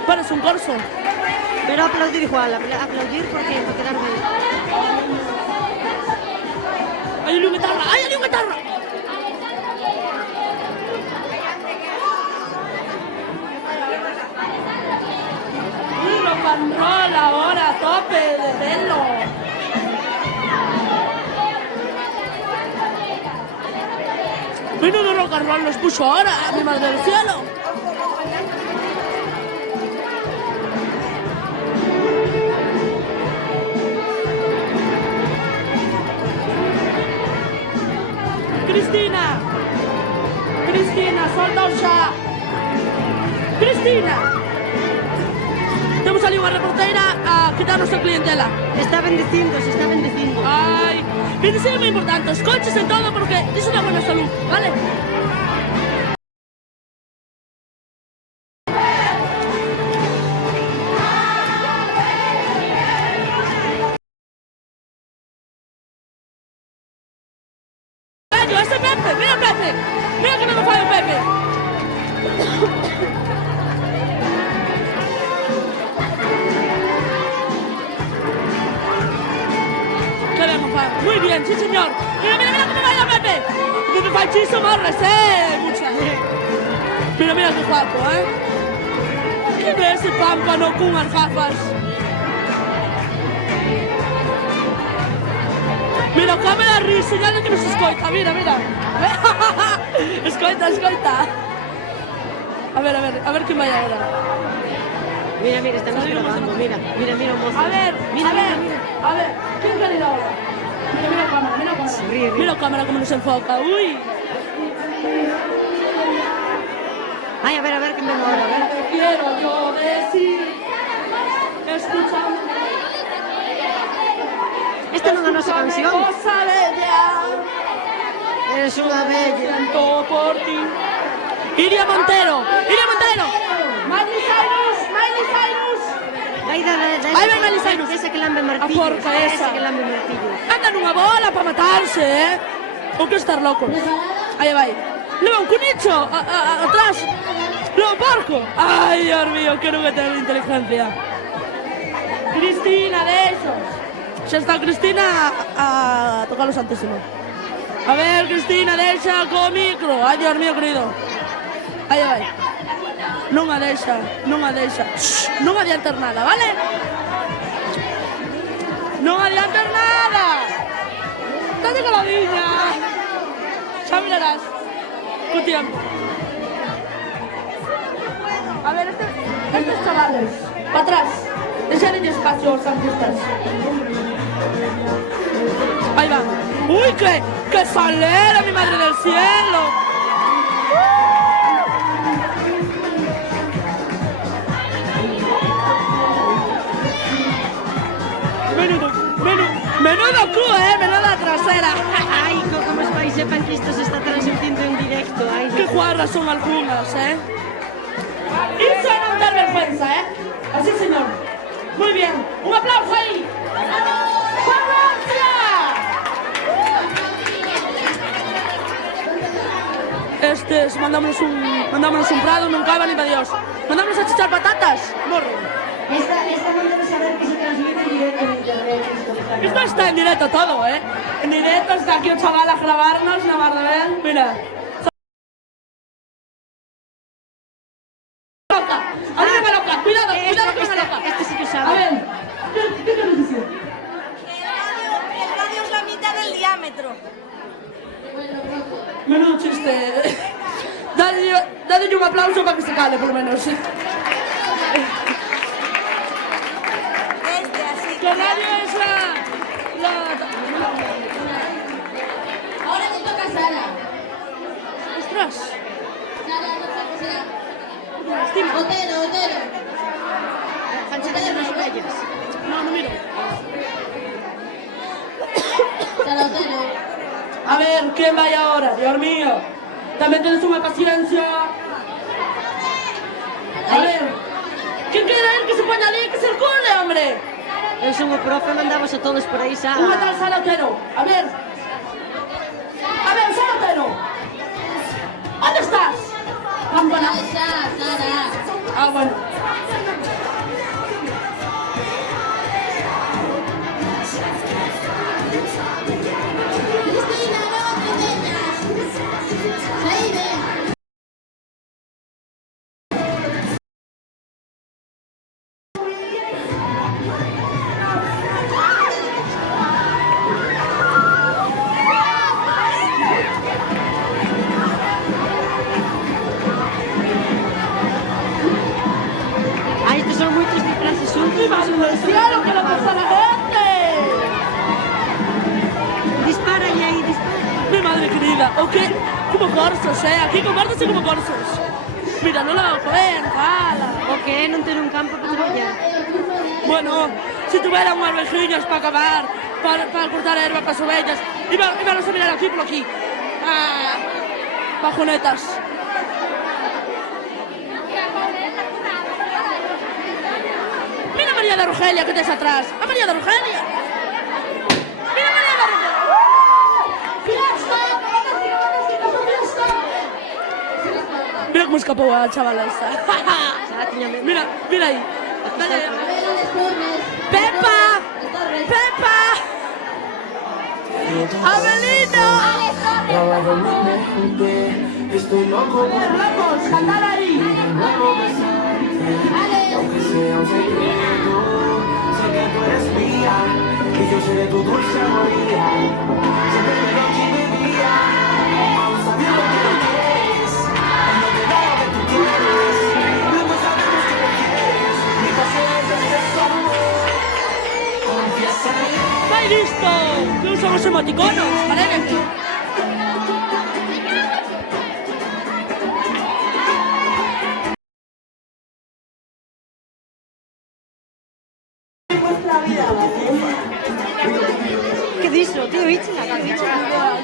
Parece un corso. Pero aplaudir igual, aplaudir porque quedaron bien. ¡Hay una guitarra! ¡Hay una guitarra! Rock and roll ahora, a tope de verlo. Menudo rock and roll nos puso ahora, mi madre del cielo. Cristina, solta xa. Cristina. Temos ali unha reporteira a quitarnos a clientela. Está bendecindo, se está bendecindo. Ai, bendecir é moi importante, os coches en todo porque iso dá buena salud, vale? Ese Pepe, mira Pepe, mira que me fai o Pepe. Que ben o fai, muy bien, sí señor. Mira como vai o Pepe. Pepe fai chiso morres, mucha. Mira que guapo, Que ve ese pámpano cunhas gafas. Mira, o cámara ri, señale que nos escoita, mira. Escoita. A ver que vai agora. Mira, estamos grabando, mira o mozo. A ver, ¿quién quer ir ahora? Mira a cámara. Mira a cámara como nos enfoca, uy. Ay, a ver, que me ahora, a ver. Quiero yo decir, escuchando. Esta non é a nosa canción. Cosa bella. Es unha bella. Siento por ti. Iria Montero. Miley Cyrus. Vai Miley Cyrus. Esa que lambe martillos. A porca esa. que lambe martillos. Anda nunha bola para matarse, Ou que estar loco. Aí vai. Leva un cunicho atrás. Leva un porco. Ai, Dios mío, que non é ter inteligencia. Cristina, deixos. Xa está Cristina a tocar o Santísimo. A ver, Cristina, deixa co micro. Ai, Dios mío, querido. Aí vai. Non a deixa. Non adiantar nada, vale? Non adiantar nada. Estate caladiña. Xa mirarás. Co tiempo. A ver, estes chavales. Pa atrás. Deixadenlle espacio aos artistas. Ahí va. ¡Uy, qué salera, mi madre del cielo! Menudo cu, menuda trasera. Ay, como os pais sepan que isto se está transmitindo en directo. Ay, qué guarras son algunas, Iso non ter vergüenza, ¿eh? Así, señor. Muy bien. Un aplauso ahí. Mandámonos un prado, non cabe ni para Dios. Mandámonos a chichar patatas. Morro. Esta no debe saber que se transmite en directo en internet. Esto está en directo todo, ¿eh? En directo está aquí un chaval a grabarnos, la mar de ver. Mira. Loca. A mí me loca. Cuidado que me loca. Este sí que sabe. A ver. ¿Qué quieres decir? El radio es la mitad del diámetro. Menudo chiste. Dadle un aplauso para que se cale, por lo menos. Este, así. Que radio es Ahora te toca a Sara. ¡Ostras! Sara, no sé qué será. Otero. Fanchas las orellas. No miro. Sara, Otero. A ver, ¿quién vaya ahora? Dios mío. También tienes una paciencia. A ver. ¿Quién quiere ir que se ponga ali, que se recule, hombre? Eu son o profe, mandamos a todos por aí xa. Unha tal Sara Otero. A ver, Sara Otero. ¿Dónde estás? Campana. Sara. Ah, bueno. Cristina, no te dejas. Ahí ven. Ai, estes son moitos disfraces xuntos. ¡Viva el cielo, que lo pasa a la gente! Dispara aí, dispara. Mi madre querida, ¿o qué? Como corsos, aquí con gordos y como corsos. Mira, no lo hago comer, jala. O que é non ter un campo para traballar. Bueno, si tuviera unas vejillas para acabar, para cortar herba para las ovejas, íbamos a mirar aquí por aquí. Ah, bajonetas. Mira a María de Rogelia que tienes atrás. ¡A María de Rogelia! ¡Mira a María de Rogelia! Mira cómo escapó a la chavala esta. Mira ahí. Dale. ¡Pepa! ¡Pepa! ¡Abelino! Estoy loco por ¡Vamos! ¡Cantar ahí! aunque sea un secreto, sé que tú eres mía, y yo seré tu dulce María. Siempre de noche y de día, aún sabiendo que no quieres, no te da lo que tú quieres. Luego sabemos que me quieres, mi pasión es este amor. Confiésame. ¡Está listo! Que usamos emoticonos, ¿vale? Que diso, tío, Ichela? Ni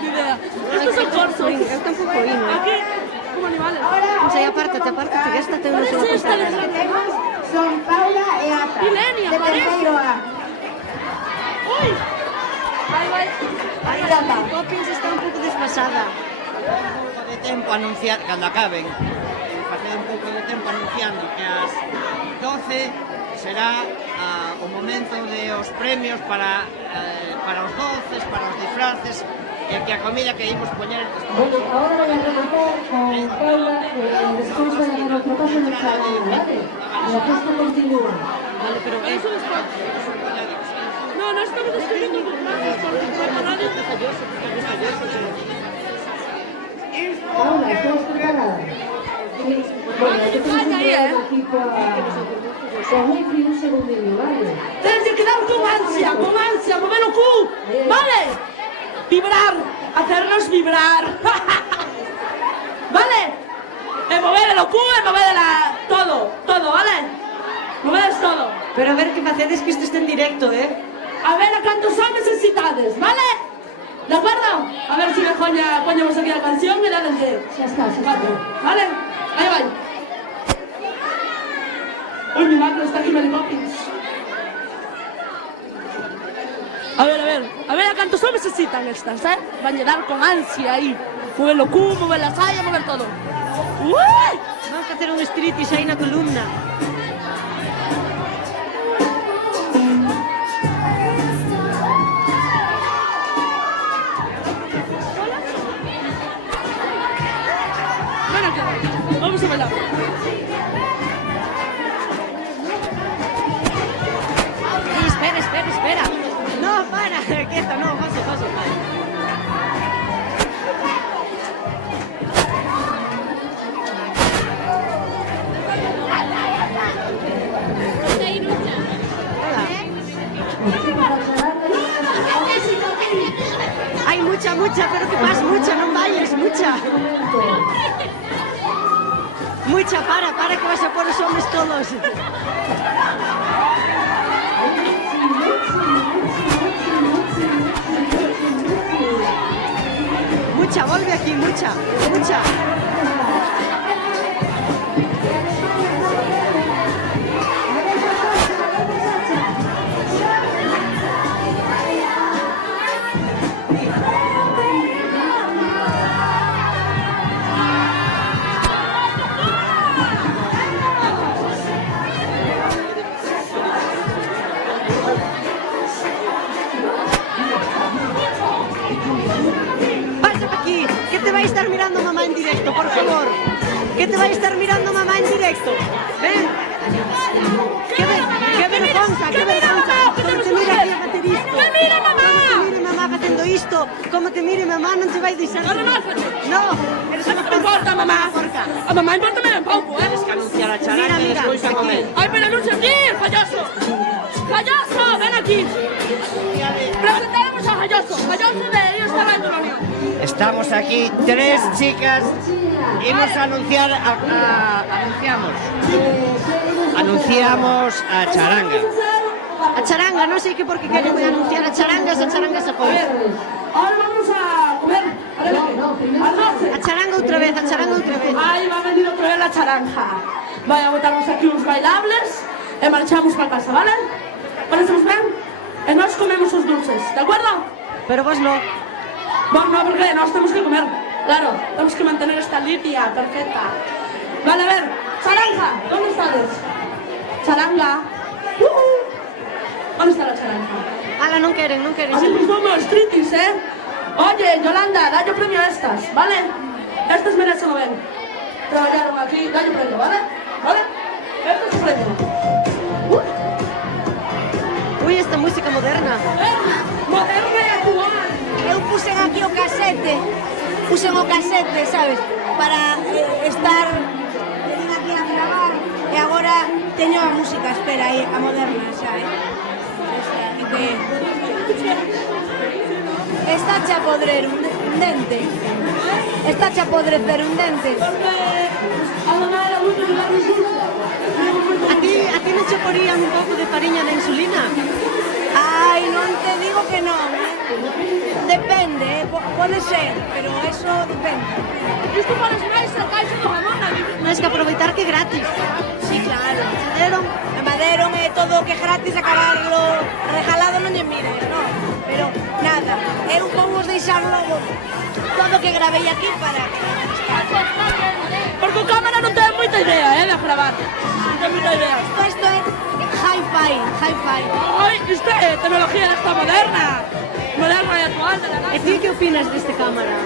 idea. Estos son corsos. Eu tampouco ino. Aquí, como animales. Pois aí apártate, que esta ten unha sola Esta cosa. les- Son Paula e Ata. Ilenia, de parece. terceiro A. ¡Uy! Ahí va. Aí a Poppins está un pouco desfasada. De tempo anunciar, cando acaben, facer un pouco de tempo anunciando que ás 12 será o momento de os premios para os doces, para os disfraces e que a comida que imos poñer Bueno, ahora voy a rematar con Paula, después voy a dar otro paso en el salón, ¿vale? La fiesta continúa. Vale, pero Eso es por- No, no estamos describiendo los disfraces porque por radio. Paula, ¿estás preparada? Sí. Bueno, entonces un equipo con un segundillo, ¿vale? Tienes que quedar con ansia, mover el cu, ¿vale? Vibrar, hacernos vibrar. ¿Vale? Mover el cu, mover todo, ¿vale? Movedes todo. Pero a ver que facedes que isto está en directo, A ver a cantos son necesitades, ¿vale? ¿De acuerdo? A ver si me ponemos aquí la canción y la del que. Ya está, ¿Vale? Ahí va. Uy, mi madre, está aquí Mary Poppins. A ver a cantos homes se citan estas, Van llegar con ansia aí. Mover o cu, mover a saia, mover todo. Uy! Vamos a hacer un striptease aí na columna. Ven aquí, vamos a bailar. Espera. No, para, quieta, no, paso. Hay mucha, pero que pasa, mucha, no bailes, mucha. Mucha, para que vas a por los hombres todos. Mucha, vuelve aquí, mucha. Va a estar mirando mamá en directo, por favor. Que te va a estar mirando mamá en directo. Ven. Qué vergonza. Como te mira aquí a facer isto. Me mira mamá. Como te mire mamá facendo isto. Como te mire mamá non te vai deixar. No, eres unha me importa mamá. A mamá importa ben pouco, Tienes que anunciar a Charanga e despois a comer. Ay, pero anuncia aquí, payaso. Payaso, ven aquí. Presentaremos a Payaso de ellos estaba en Turonio. Estamos aquí 3 chicas. Imos a anunciar anunciamos a Charanga. A Charanga, non sei que por que queren anunciar a Charanga, se foi. Ahora vamos a comer. A Charanga outra vez. Ay, va a venir outra vez la charanja. Vai a botarnos aquí uns bailables e marchamos para casa, ¿vale? Parecemos ben? E nós comemos os dulces, de acuerdo? Pero vos no. Vos no, porque nós temos que comer. Claro, temos que mantener esta limpia, perfecta. Vale, a ver, charanja, ¿dónde estás? Charanga. ¿Dónde está la charanja? Ala, non queren. Así nos vamos, striptease, Oye, Yolanda, dalle premio a estas, ¿vale? Estas merecen o ben. Traballaron aquí, dalle premio, ¿vale? ¿Vale? Este es o premio. Uy, esta música moderna. Moderna e actual. Eu puxen aquí o casete, sabes? Para estar aquí a gravar e agora teño a música, espera aí, a moderna, xa, Está a podrer un dente. Está a podrecer un dente. A ti non che porían un pouco de fariña de insulina? Ai, non te digo que non, Depende, pode ser, pero eso depende. Isto podes máis a caixa do jamón, Tens que aproveitar que é gratis. Sí, claro. Amaderon e todo o que é gratis acabarlo regalado non lle mire, non? Pero nada, eu vamos deixar logo todo o que gravei aquí para... Porque o cámara non ten moita idea, de gravar. Non ten moita idea. Isto é hi-fi. Ai, isto é tecnología desta moderna. Moderna e actual de la E ti que opinas deste cámara?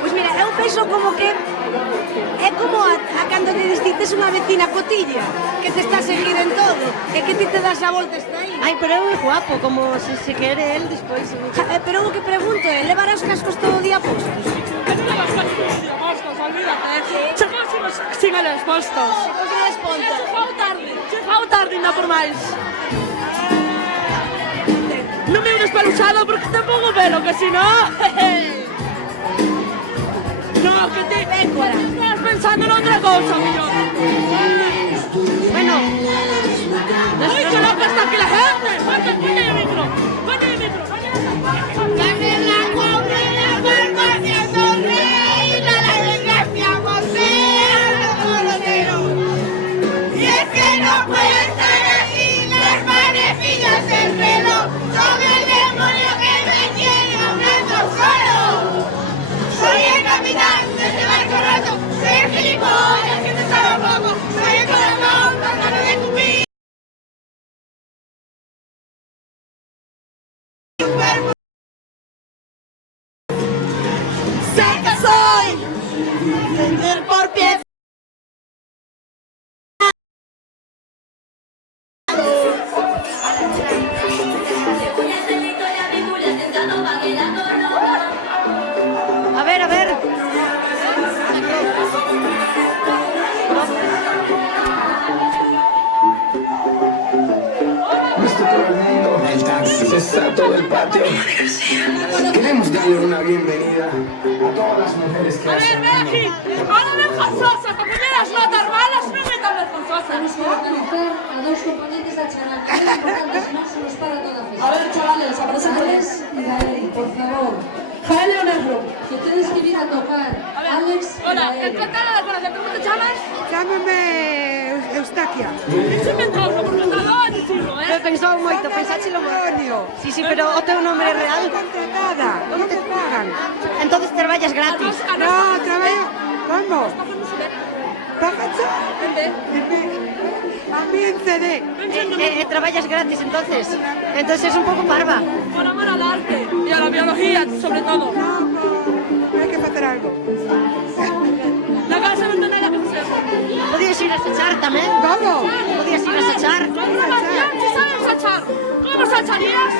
Pois mira, eu penso como que é como a cando te distintes unha vecina cotilla que te está a seguir en todo e que ti te das a volta está aí. Ai, pero é guapo, como se quere el despois. Pero o que pregunto é, levar os cascos todo o día postos? Que non levas cascos todo o día postos, olvídate. Chegou sin eles postos. Chegou tarde, ainda por máis. Non me unes peluchado porque te pongo pelo, que si no... No, que te... Estás pensando en outra cousa, millón. Bueno... ¡Uy, qué loca está aquí la gente! ¡Ponte el micro! ¡Ponte el micro! ¡Dame la pobre la farmacia sonreír! ¡A la desgracia, José! ¡A los coroneros! ¡Y es que no puedo! voy a vender por pie. A ver, a ver. El taxi se saltó del patio. Queremos darle una bienvenida a todas las mujeres que A ver, ven aquí. Ahora vergonzosa, porque me las notas malas, no me tan vergonzosa. Tenemos que reconocer a dos componentes de Chanel, que son importantes, no se nos para toda fiesta. A ver, chavales, aparecen Alex y Gael, por favor. Jael o negro. Que tenéis que ir a tocar. Alex y Hola, Gael. encantada de conocerte. ¿Cómo te llamas? Chámame Eustaquia. Dice mentoso, porque está logo dicilo, Eu pensou moito, pensáchelo moito. Antonio. Sí, sí, pero o teu nome é real? Contratada. ¿Cómo te pagan? Entonces traballas gratis. No, trabajo. ¿Cómo? ¿Pagan ya? A mí en CD. Traballas gratis entonces. Entonces es un pouco parva. Por amor al arte y a la biología, sobre todo. No, hay que hacer algo. La casa no tiene nada que hacer. Podías ir a sachar tamén? ¿Cómo? Podías ir a sachar? Si sabes sachar, ¿cómo sacharías?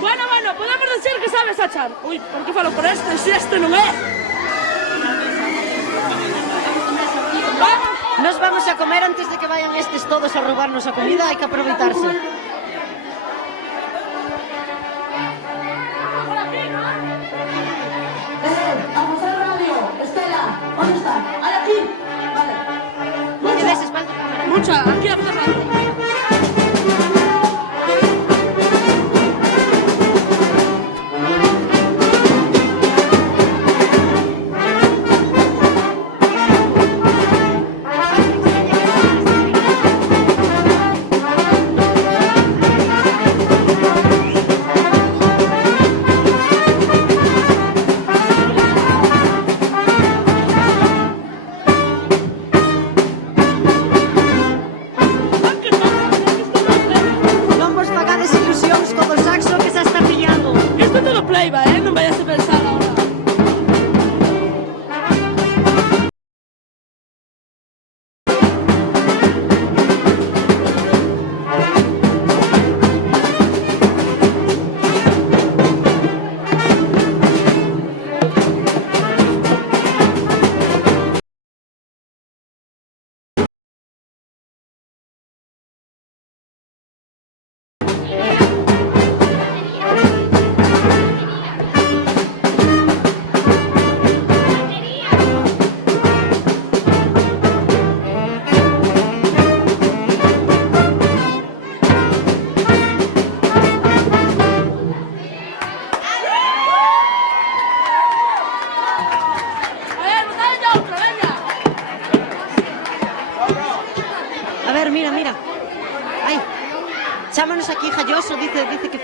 Bueno, podemos decir que sabes sachar. Uy, ¿por qué falo por este? Si este non é. Nos vamos a comer antes de que vayan estes todos a roubarnos a comida, hai que aproveitarse. Vamos al radio. Estela, ¿dónde está? ¡Ay, aquí! Vale. Non te des espalda a cámara. Mucha, aquí a hacer radio. Non vos pagades ilusións co saxo que xa está pillando. Isto é todo playba, non vayas a pensar ahora. A ver, mira, mira. Ai, chámanos aquí Jalloso, dice que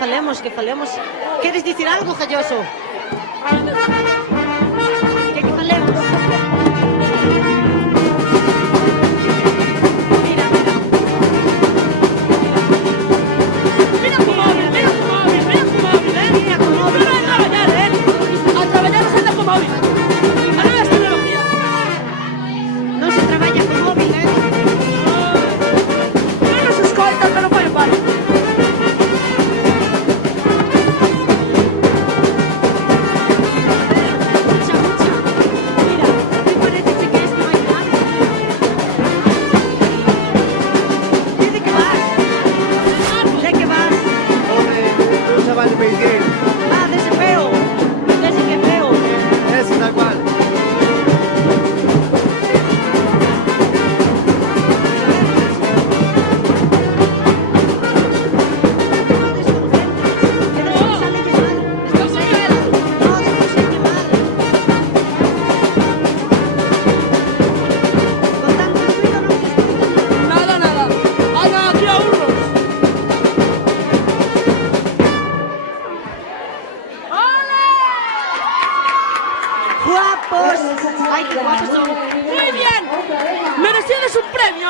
falemos. Queres dicir algo, Jalloso? Que falemos? Mira tu móvil, mira tu móvil, mira tu móvil, Mira tu móvil. Pero a traballar, A traballar no se anda con móvil. A nuevas tecnologías. Non se traballa con móvil, Non nos escoitan, pero foi o paro. Mucha. Mira, ¿te parece que esto no hay nada? ¿Y de qué vas? ¿De qué vas? Hombre, un chaval de Beijing. Ah, de ese feo. De ese que feo. Ese tal cual. Nada. Ay, no, aquí a urros. ¡Guapos! ¡Ay, qué guapos son! Muy bien. Merecides un premio.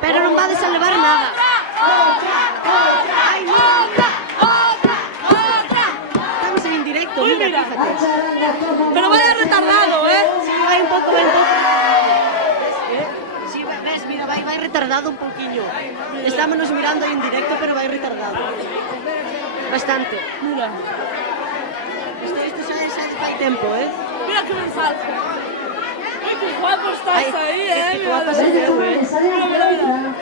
Pero non vades a levar nada. Ai, no. Estamos en directo. directo, Uy, mira, mira. fíjate. Pero vaya retardado, ¿eh? Sí, vai un pouco, vai un pouco. Sí, ves, mira, vai retardado un pouquiño. Estámonos mirando aí en directo, pero vai retardado. Bastante. Mira. Isto xa fai tempo, eh? Mira que ben falso. Uy, qué guapo estás ahí, Qué guapa se veu, eh? Mira, mira, mira.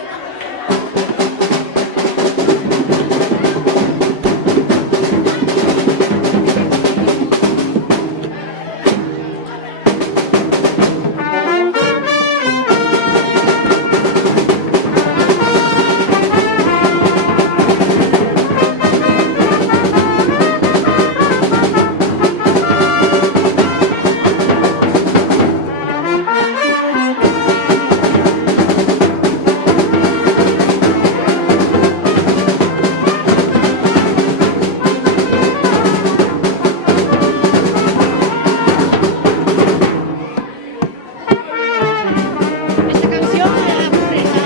Esta canción é a presa.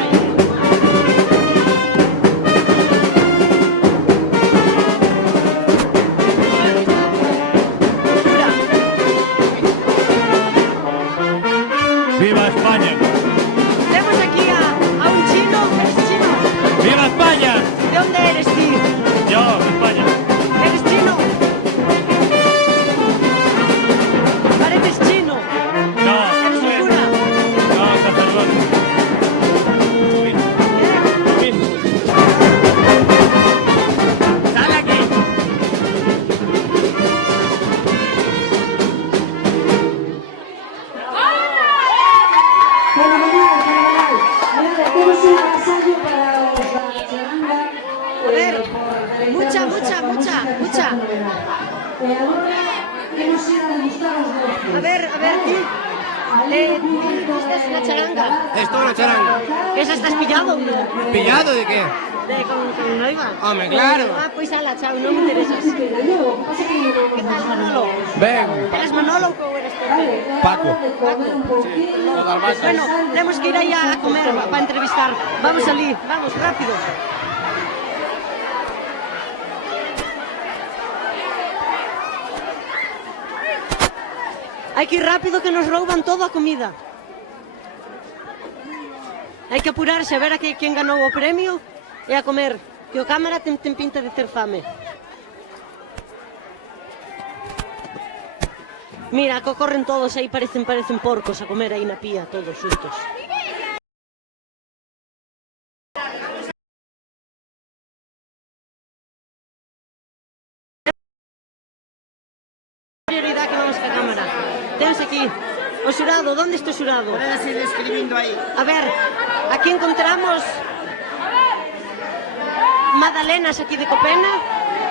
¡Viva España! Temos aquí a un chino. ¿Eres chino? ¡Viva España! ¿De dónde eres, tío? Yo, España. ¿Eres chino? Pareces chino. No, ¿Eres un cura? no, sacerdote. ¡Sal aquí! Fenomenal. Mira, temos un ensayo para os da charanga. A ver, mucha. E agora temos ir a degustar os doces. A ver, tío. ¿Estás en la charanga? Esto la charanga. ¿Esa estás pillado? ¿Pillado de qué? Con Noiva. Hombre, claro. Ah, pues ala, chao, no me interesas. ¿Qué tal, Manolo? Ven. ¿Eres Manolo o eres Pepe? Paco. Bueno, tenemos que ir ahí a comer para entrevistar. Vamos, Ali, vamos, rápido. Hay que ir rápido que nos rouban toda a comida. Hai que apurarse a ver a quen ganou o premio e a comer, que o cámara ten pinta de ter fame. Mira, que corren todos aí, parecen porcos a comer aí na pía, todos xustos. Prioridade que vamos ca cámara. Tens aquí o xurado, onde está o xurado? Puedes ir escribindo aí. A ver, aquí encontramos magdalenas aquí de Copena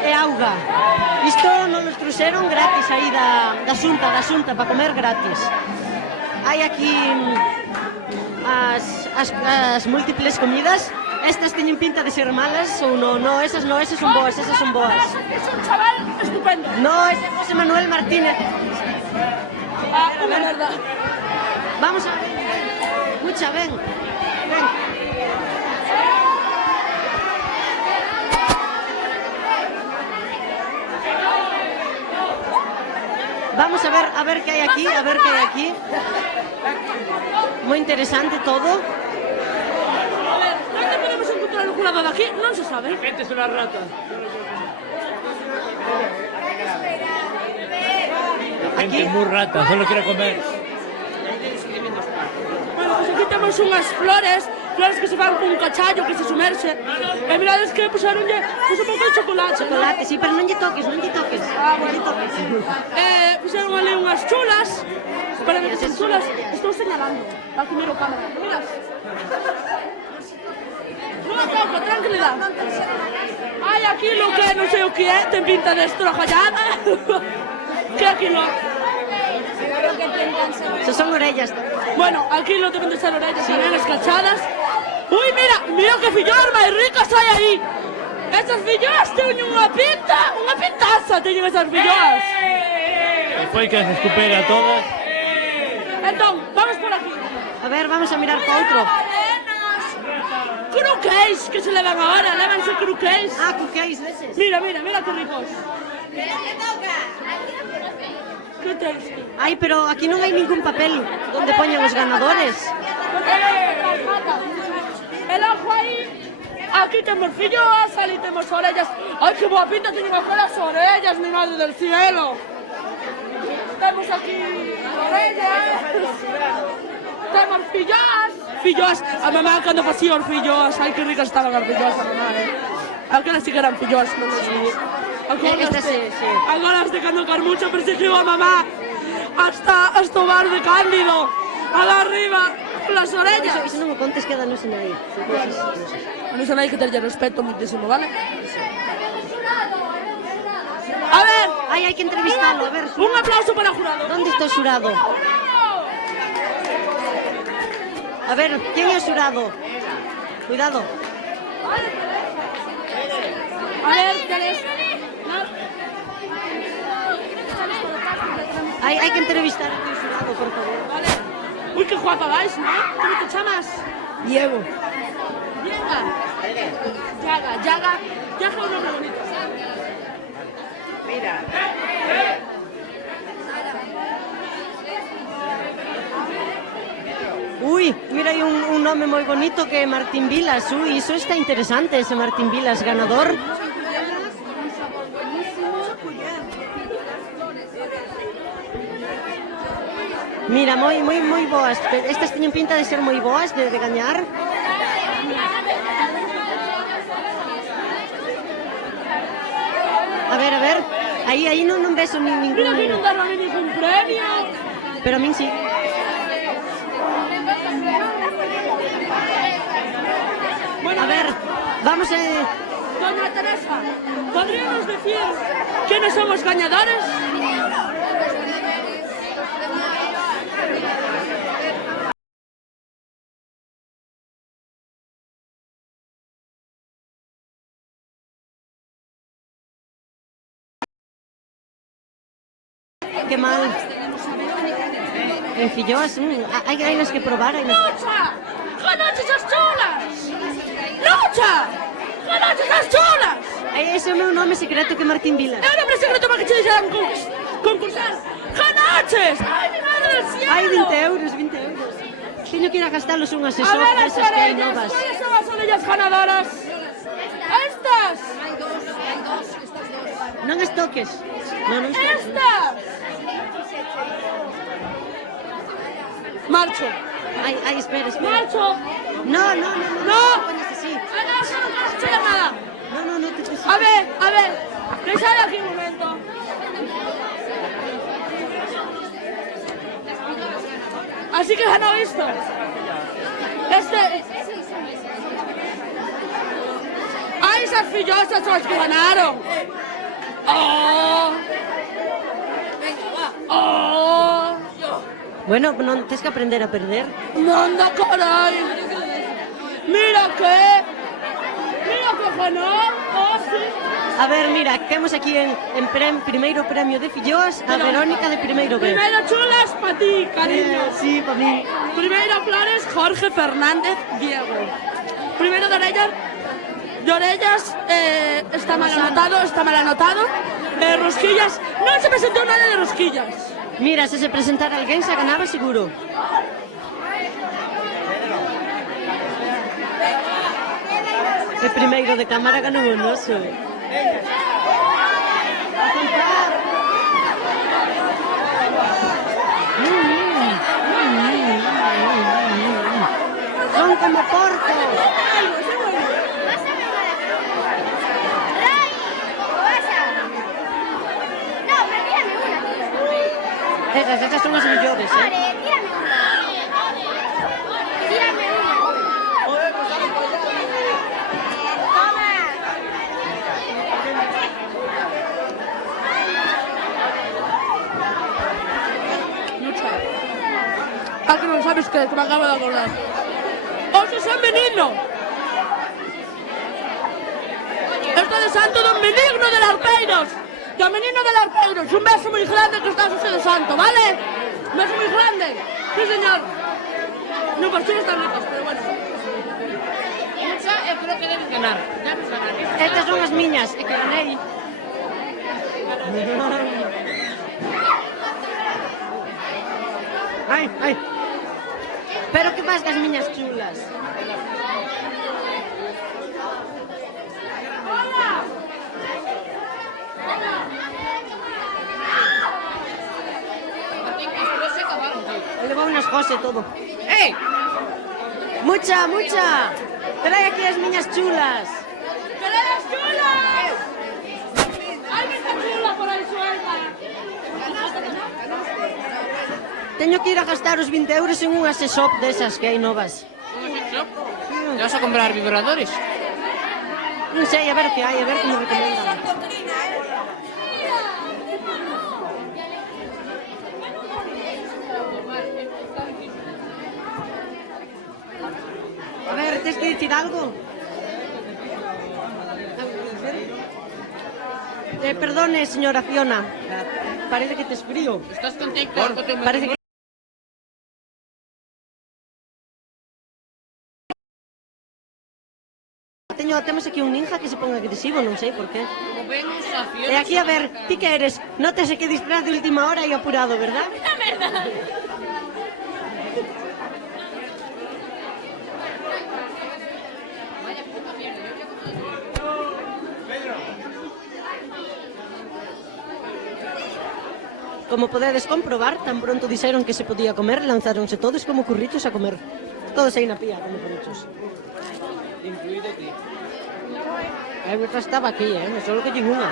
e auga. Isto non nos trouxeron gratis aí da Xunta, para comer gratis. Hai aquí as múltiples comidas. Estas teñen pinta de ser malas ou non? No, esas son boas, esas son boas. Es un chaval estupendo. No, ese é José Manuel Martínez. Ah, una verdad. Vamos a ver. Mucha, ven. Vamos a ver qué hay aquí, Muy interesante todo. A ver, ¿dónde podemos encontrar el jurado de aquí? No se sabe. La gente es una rata. La gente es muy rata, solo quiere comer. Bueno, pues aquí tenemos unhas flores que se van con un cachallo que se sumerxe. E mirades que puxeronlle un pouco de chocolate. Chocolate, sí, pero non lle toques. Ah, bueno. Puxeron ali unhas chulas. Para que son chulas, estou señalando. Aquí miro cámara. Miras? Non toco, tranquilidade. Hai aquí lo que non sei o que é, ten pinta de estrojallada. Que aquí lo... Eso son orellas. Bueno, aquí lo deben de ser orellas tamén escachadas. Uy, mira que filloas máis ricas hai aí. Esas filloas teñen unha pintaza teñen esas filloas. Foi que se escupera a todas. Entón, vamos por aquí. A ver, vamos a mirar para outro. Cruqueis que se levan agora, lévanse cruqueis. Ah, cruqueis deses. Mira que ricos. ¿Qué toca? tens. Ay, pero aquí non hai ningún papel donde poñan os ganadores. El ojo aí. Aquí temos filloas, ali temos orellas. Ai, que boa pinta teñen aquí las orellas, mi madre del cielo. Temos aquí orellas. Temos filloas. Filloas, a mamá cando facía os filloas. Ai, que ricas estaban as filloas, a mamá, Aquelas sí que eran filloas, non sei. Agora de cando Carmucho perseguiu a mamá hasta o bar de Cándido. Alá arriba, las orellas. Iso non o contes que danos en aí. A non hai que terlle respeto muitísimo, vale? A ver. Ai, hai que entrevistalo, a ver. Un aplauso para o jurado. ¿Dónde está o xurado? A ver, quen é o xurado? Cuidado. A ver, tenes... Hai que entrevistar a tu xurado, por favor. Vale. Uy, qué guapa vais, ¿no? ¿Cómo te llamas? Diego. Yaga es un nombre bonito. Mira. Uy, mira, hai un nome moi bonito que é Martín Vilas. Uy, iso está interesante, ese Martín Vilas ganador. Mira, moi boas. Estas teñen pinta de ser moi boas, de gañar. A ver. Aí non ves ningún... Mira que non dará ningún premio. Pero a min sí. Bueno, a ver, vamos a... Doña Teresa, ¿podríamos decir quiénes son los ganadores? Qué mal. En Filloas, hay las que probar. ¡Lucha! ¡Ganaches las chulas! ¡Lucha! ¡Ganaches las chulas! Ese é o meu nome secreto que é Martín Vilas. É o nome secreto para que te deixaran concursar. ¡Ganaches! ¡Ay, mi madre del cielo! Ai, 20 euros. Teño que ir a gastalos un asesor desas que hai novas. ¿Cuáles son las orellas ganadoras? ¡Estas! Non as toques. Non as toques. ¡Estas! Marcho. Ay, espera. Marcho. No. No. Pones así. No se nada. No, te A ver. Que sale aquí un momento. Así que ganó esto. ¡Ay, esas fillosas son las que ganaron! ¡Oh! ¡Oh! Bueno, non tens que aprender a perder. ¡Manda caray! ¡Mira que ganó! ¡Oh, sí! A ver, mira, temos aquí en primeiro premio de Filloas a Verónica de primeiro B. Primeiro chulas pa ti, cariño. Sí, pa mí. Primeiro flores, Jorge Fernández Diego. Primeiro de orellas, está mal anotado. Rosquillas, non se presentou nada de rosquillas. Mira, se presentara alguén se ganaba seguro. El primeiro de cámara ganou o noso. Son como porco. Esas son as mellores, Ah, que non sabes que me acabo de acordar. Oso San Benigno. Esto de Santo Don Benigno de Larpeiros. Don Benigno de Larpeiros. Un beso muy grande que está usted de santo, ¿vale? Un beso muy grande. Sí, señor. No, pues tú están ricos, pero bueno. Mucha, creo que debes ganar. Estas son as miñas, que ganei. Ai, ai. Pero que vas das miñas chulas? Levou unas José todo. ¡Eh! ¡Mucha, mucha! Trae aquí as miñas chulas. ¡Trae las chulas! ¡Hay mucha chula por ahí suelta! Teño que ir a gastar os 20 euros en unha shop desas que hai novas. ¿Unha shop? ¿Te vas a comprar vibradores? Non sei, a ver o que hai, a ver que me recomendan. A ver, tens que dicir algo? Perdone, señora Fiona. Parece que tes frío. ¿Estás contenta? Parece que... Temos aquí un ninja que se ponga agresivo, non sei por qué. Como vemos, a Fiona... E aquí, a ver, ti que eres? Nótese que disfraz de última hora e apurado, verdad? ¡La verdad! Como podedes comprobar, tan pronto dixeron que se podía comer, lanzáronse todos como currichos a comer. Todos aí na pía, como currichos. Incluído ti. A outra estaba aquí, solo que tiene unha.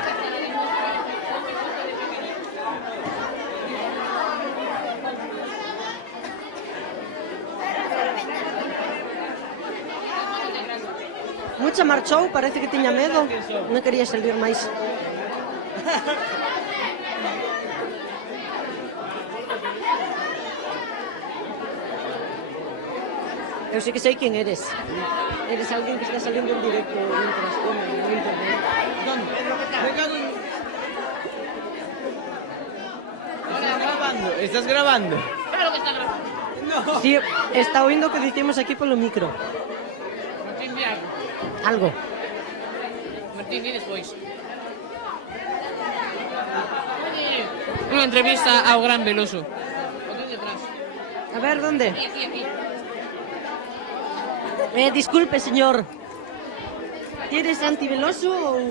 Mucha marchou, parece que tiña medo. Non quería salir máis. Eu sei que sei quen eres. Eres alguén que está salindo en directo mientras come en internet. Me cago en... ¿Estás grabando? ¿Estás grabando? Claro que está grabando. No. Sí, está oindo o que dicimos aquí polo micro. Martín, di algo. Algo. Martín, di despois. Unha entrevista ao gran Veloso. O ten detrás. A ver, ¿dónde? Aquí, aquí. Disculpe, señor. ¿Tienes antiveloso o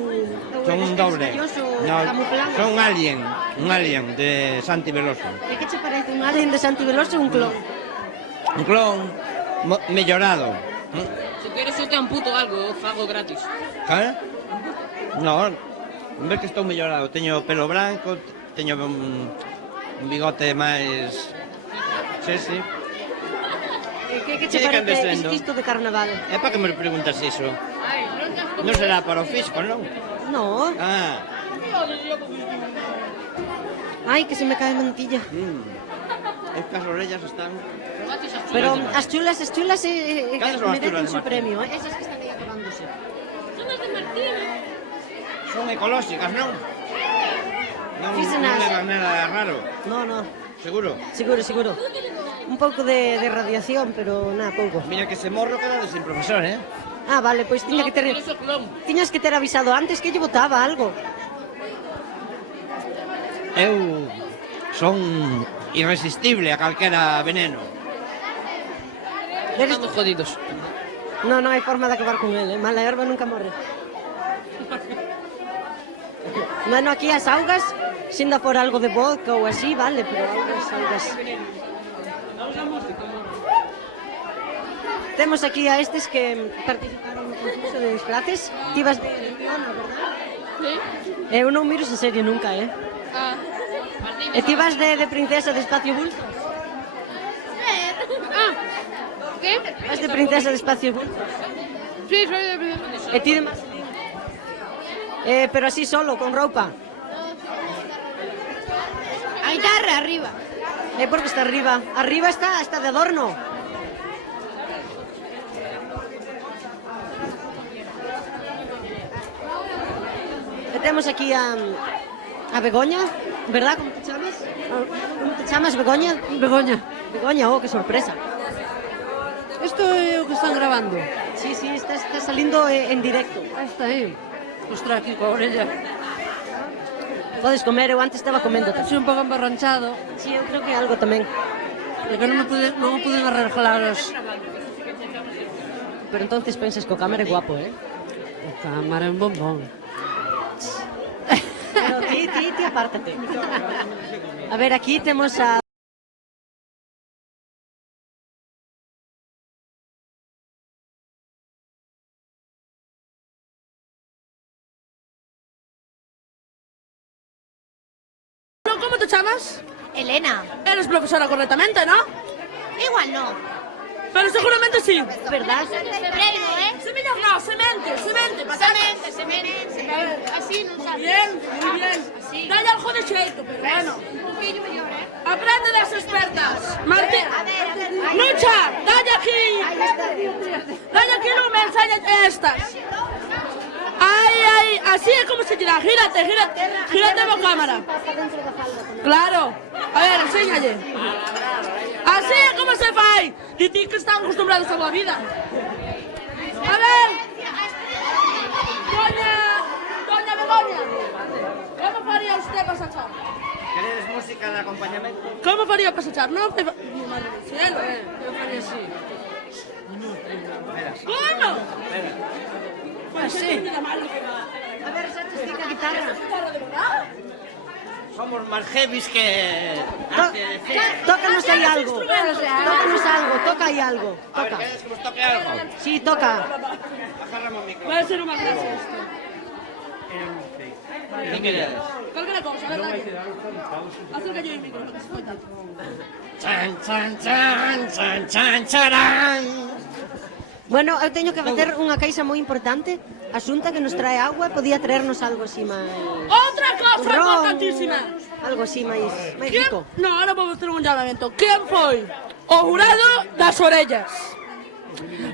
Son eres un doble. misterioso No, camuflado? son un alien de Santi Veloso. ¿De qué te parece? ¿Un alien de Santi Veloso o un clon? Un clon mellorado. Se queres eu te amputo algo, eu fago gratis. ¿Eh? No, ves que estou mellorado. Teño pelo branco, teño un bigote máis... Sí. ¿Qué te parece isto de carnaval? É para que me preguntas iso? Non será para o fisco, non? No. Ah. Ay, que se me cae mantilla. Es que as orellas están... Pero as chulas Cales son as merecen chulas de su Martín? premio. Esas que están aí acabándose. Son as de Martín. Son ecolóxicas, non? Non Físenas. levan nada raro. No. Seguro? Seguro. Un pouco de radiación, pero nada, pouco. Mira que se morro quedade sin profesor, eh? Ah, vale, pois tiñas que ter avisado antes que lle botaba algo. Eu son irresistible a calquera veneno. Estamos jodidos. No hai forma de acabar con él, Mala herba nunca morre. Bueno, aquí as augas, senda por algo de vodka ou así, vale, pero augas. Temos aquí a estes que participaron no concurso de disfraces. Ti vas de Leona, verdad? Sí. Eu non miro esa serie nunca, Ah. E ti vas de princesa de Espacio Bultos? Ah. ¿Qué? Vas de princesa de Espacio Bultos? Sí, soy de princesa. E ti de Marcelino? Pero así solo, con roupa? A guitarra arriba. Porque está arriba. Arriba está de adorno. E temos aquí a Begoña, verdad? Como te chamas? Como te chamas, Begoña? Begoña, que sorpresa. Isto é o que están grabando. Sí, está salindo en directo. Está aí. Ostras, aquí coa orella. Podes comer, eu antes estaba comendo. Soy un pouco emborronchado. Sí, eu creo que algo tamén. De que non o puden arreglar os... Pero entonces pensas que o cámara é guapo, eh? O cámara é un bombón. Pero ti apártate. A ver, aquí temos a... ¿Cómo te llamas? Elena. Eres profesora correctamente, ¿no? Igual no. Pero seguramente sí. ¿Verdad? Febrero, ¿eh? Semillas no, semente, patatas. Semente. Así non sabes. Bien, muy bien. Así. Dale algo de cheito, pero bueno. Un poquillo mellor, ¿eh? Aprende de las expertas. Martín. A ver. Lucha, dale aquí. Dale aquí, no me enseñes estas. Ahí, así es como se gira. Gírate la cámara. Claro. A ver, enséñale. Así es como se fai. Dicen que están acostumbrados a la vida. A ver. Doña Begoña. ¿Cómo faría usted para sachar? Queredes música de acompañamento? ¿Cómo faría para sachar? No, mi madre del cielo. Eu faría así. ¿Cómo? Pues sí. A ver, Sánchez, tiene la guitarra. Somos más heavies que... Tócanos ahí algo. Toca ahí algo. A ver, ¿queréis que os toque algo? Sí, toca. Agárrame un micro. Va a ser una gracia esto. ¿Qué queréis? Cualquier cosa, ¿verdad? Acerca yo el micro. Chan, charán. Bueno, eu teño que facer unha caixa moi importante. A Xunta que nos trae agua podía traernos algo así máis... Otra cosa Ron, importantísima. Algo así máis rico. No, ahora vamos a hacer un llamamiento. ¿Quién foi o jurado das orellas?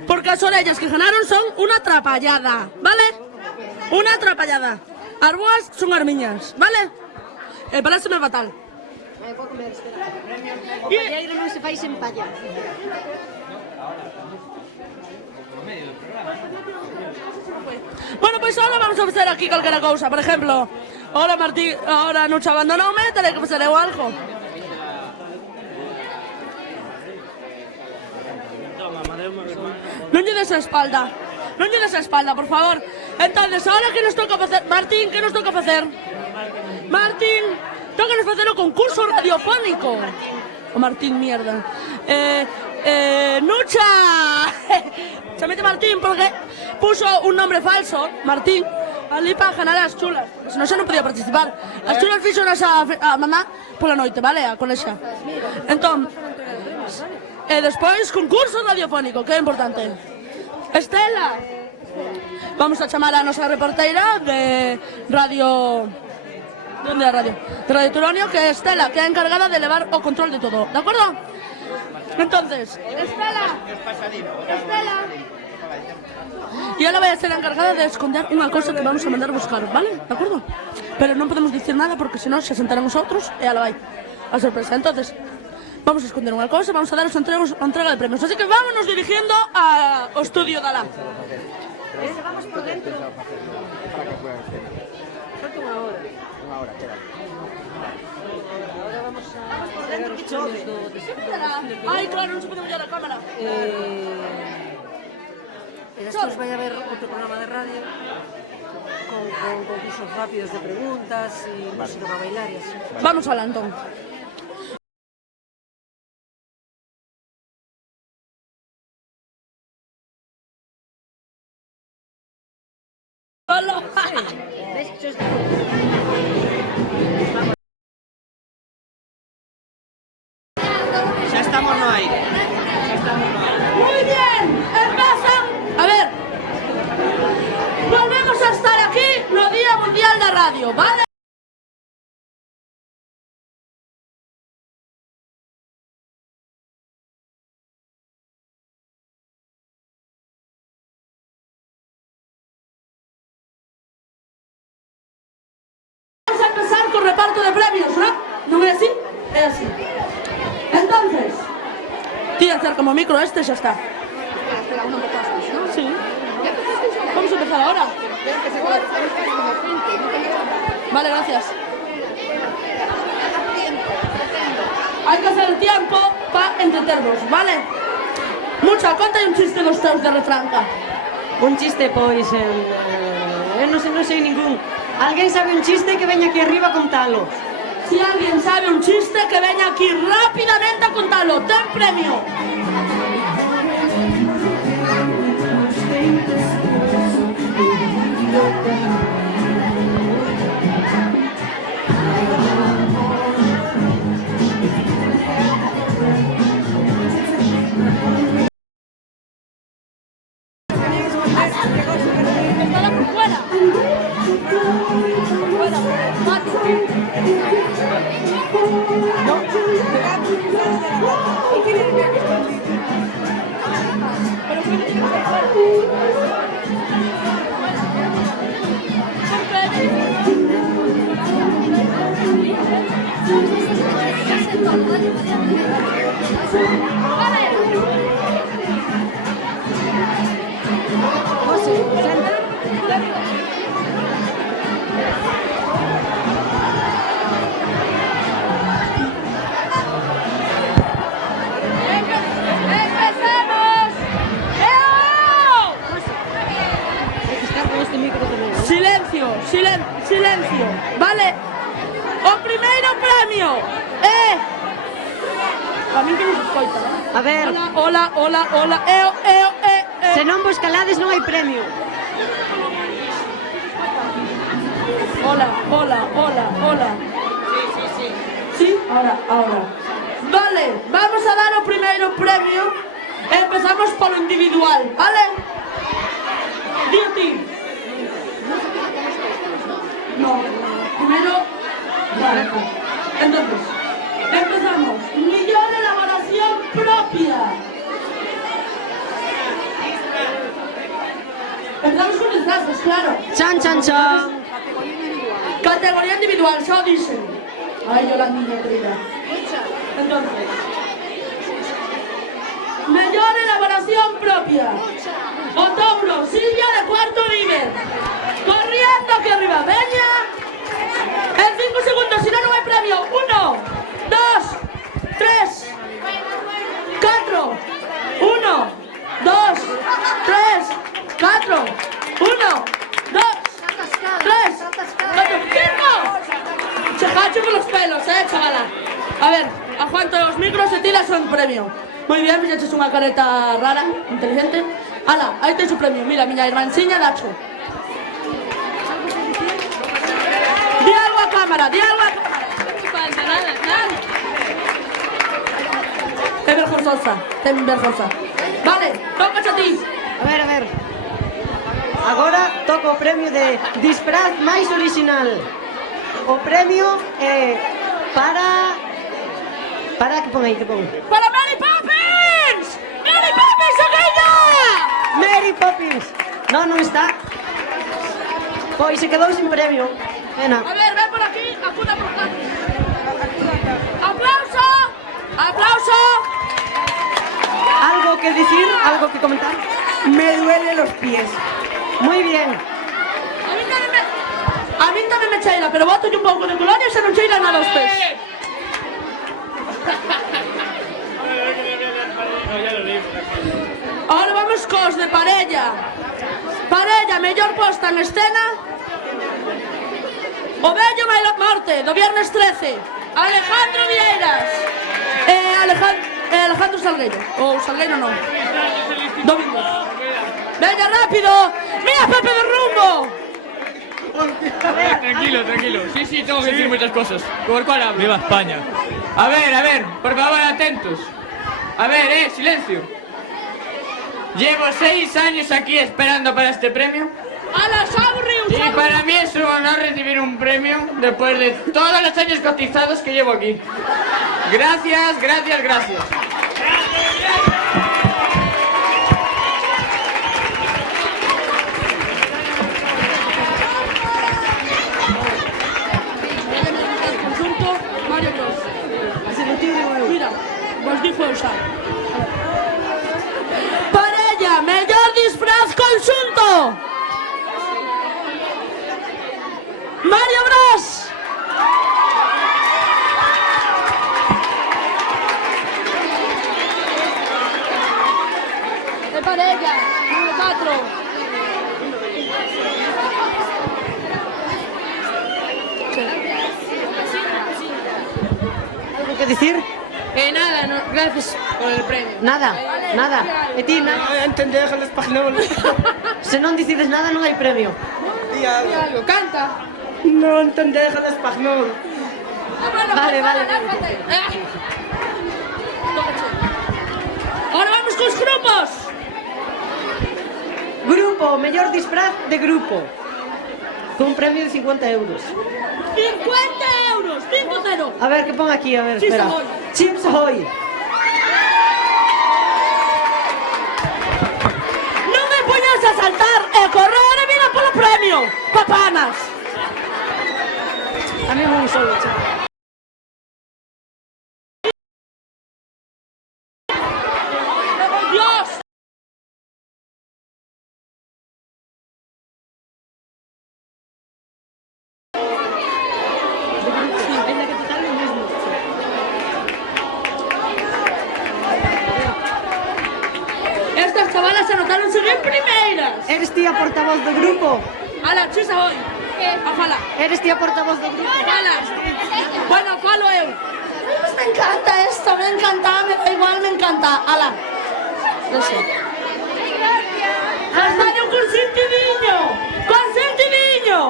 Porque as orellas que ganaron son unha atrapallada, ¿vale? Unha atrapallada. As boas son as miñas, ¿vale? Pareceme fatal. Vou comer, espera. O palleiro non se fai sen palla. Bueno, pues ahora vamos a hacer aquí cualquier cosa. Por ejemplo, ahora Martín, ahora Nucha abandonóme, tenéis que hacer algo. Non lle des a espalda. Non lle des a espalda, por favor. Entonces, ahora que nos toca facer... Martín, que nos toca facer? Martín, toca nos facer o concurso radiofónico. O Martín, mierda. Nucha. Chamete Martín porque puso un nombre falso, Martín, ali para ganar as chulas. Se non xa non podía participar. As chulas fixo a mamá pola noite, vale? A colexa. Entón, despois concurso radiofónico, que é importante. Estela. Vamos a chamar a nosa reporteira de radio... ¿Dónde é a radio? De Radio Turonio, que é Estela, que é encargada de levar o control de todo, ¿de acuerdo? Entonces, Estela. Y ela vai a ser a encargada de esconder unha cosa que vamos a mandar a buscar, ¿vale? ¿De acuerdo? Pero non podemos dicir nada porque senón se sentarán os outros e ela vai a sorpresa. Entonces, vamos a esconder unha cosa, vamos a dar os entrega de premios. Así que vámonos dirigiendo ao estudio da LAM. Vamos por dentro. Falta unha hora, queda. Ahora vamos por dentro que chove. Ai, claro, non se pode mollar a cámara. E despois vai haber outro programa de radio con concursos rápidos de preguntas e música para bailar e así. Vamos alá, entón. Hola. Xa estamos no aire. Muy bien, empezan. A ver, volvemos a estar aquí no Día Mundial da Radio, ¿vale? Vamos a empezar con reparto de premios, ¿no? ¿No es así? Es así. Entonces, tira cerca como micro este, ya está. Espera, uno me pasas, ¿no? Sí. Vamos a empezar ahora. Vale, gracias. Hai que hacer tiempo para entretervos, vale? Mucha, conta un chiste dos teus de retranca. Un chiste, pois, non sei ningún. Alguén sabe un chiste que veña aquí arriba a contalo. Si alguien sabe un chiste, que veña aquí rápidamente a contalo. Ten premio. Silencio, silencio, vale? O primeiro premio a mí que nos escoita, A ver. Hola, Se non vos calades non hai premio. Hola. Sí, ahora. Vale, vamos a dar o primeiro premio. Empezamos polo individual, vale? Di a ti. No, primero... Vale. Entonces, empezamos. Millón elaboración propia. Empezamos con disfraces, claro. Chan. Categoría individual, xa o dixen. Ai, Yolandinha querida. Entonces, mellor elaboración propia. O Touro, Silvia de cuarto líder. Corriendo aquí arriba, veña. En 5 segundos, si non hai premio. 1, 2, 3, 4. 1, 2, 3, 4. 1, 2, 3, 4, 5. Se cacho con los pelos, chavala. A ver, aguanto los micros y tiras un premio. Muy bien, me echas una careta rara, inteligente. Ala, ahí tens su premio. Mira, miña irmanciña Nacho. Di algo a cámara, di algo a cámara. No falta nada. Ten vergonzosa. Vale, toca a ti. A ver. Agora toca o premio de disfraz máis original. O premio é para que pon aí, Para Mary Poppins! Mary Poppins, aquella! Mary Poppins. Non está. Pois se quedou sin premio. Pena. A ver, ven por aquí, acuda por aquí. ¡Aplauso! ¿Algo que decir? ¿Algo que comentar? Me duelen los pies. Muy bien. A mí tamén me cheira, pero boto un pouco de colonia e se non cheira nada aos pés. Ahora vamos cos de parella. Parella, mellor posta en escena. O vello vai a morte, do viernes 13. Alejandro Vieiras. Alejandro Salgueiro. Ou Salgueiro non. Domingos. Venga, rápido. Mira, Pepe de Rumbo. Tranquilo. Sí, tengo que decir muchas cosas. ¿Por cuál hablo? Viva España. A ver, por favor, atentos. A ver, silencio. Llevo 6 años aquí esperando para este premio. Y para mí es un honor recibir un premio después de todos los años cotizados que llevo aquí. Gracias. Mira, vos dijo usar. Parella, mellor disfraz conxunto. Mario Bros. que dicir? Nada, no, gracias por el premio. Nada, nada. E ti, nada? Non entendeu el español. Se non decides nada, non hai premio. Di algo. Canta. Non entendeu el español. Vale, vale. Ahora vamos con los grupos. Grupo, mellor disfraz de grupo. Con un premio de 50 euros. 50 euros, 5-0. A ver, que pon aquí, a ver, Chips espera. Ahoy. Chips Ahoy. Non me poñas a saltar e correr e vira polo premio. Papanas. A mí un solo, chaval. Dios. Estas chavalas anotaron en primeiras. Eres ti a portavoz do grupo? Ala, chisa hoy. Afala. Eres ti a portavoz do grupo? Afala. Bueno, falo eu. Me encanta esto, me encanta, me da igual, me encanta. Ala. Non sei. Castaño con sentidiño. Con sentidiño.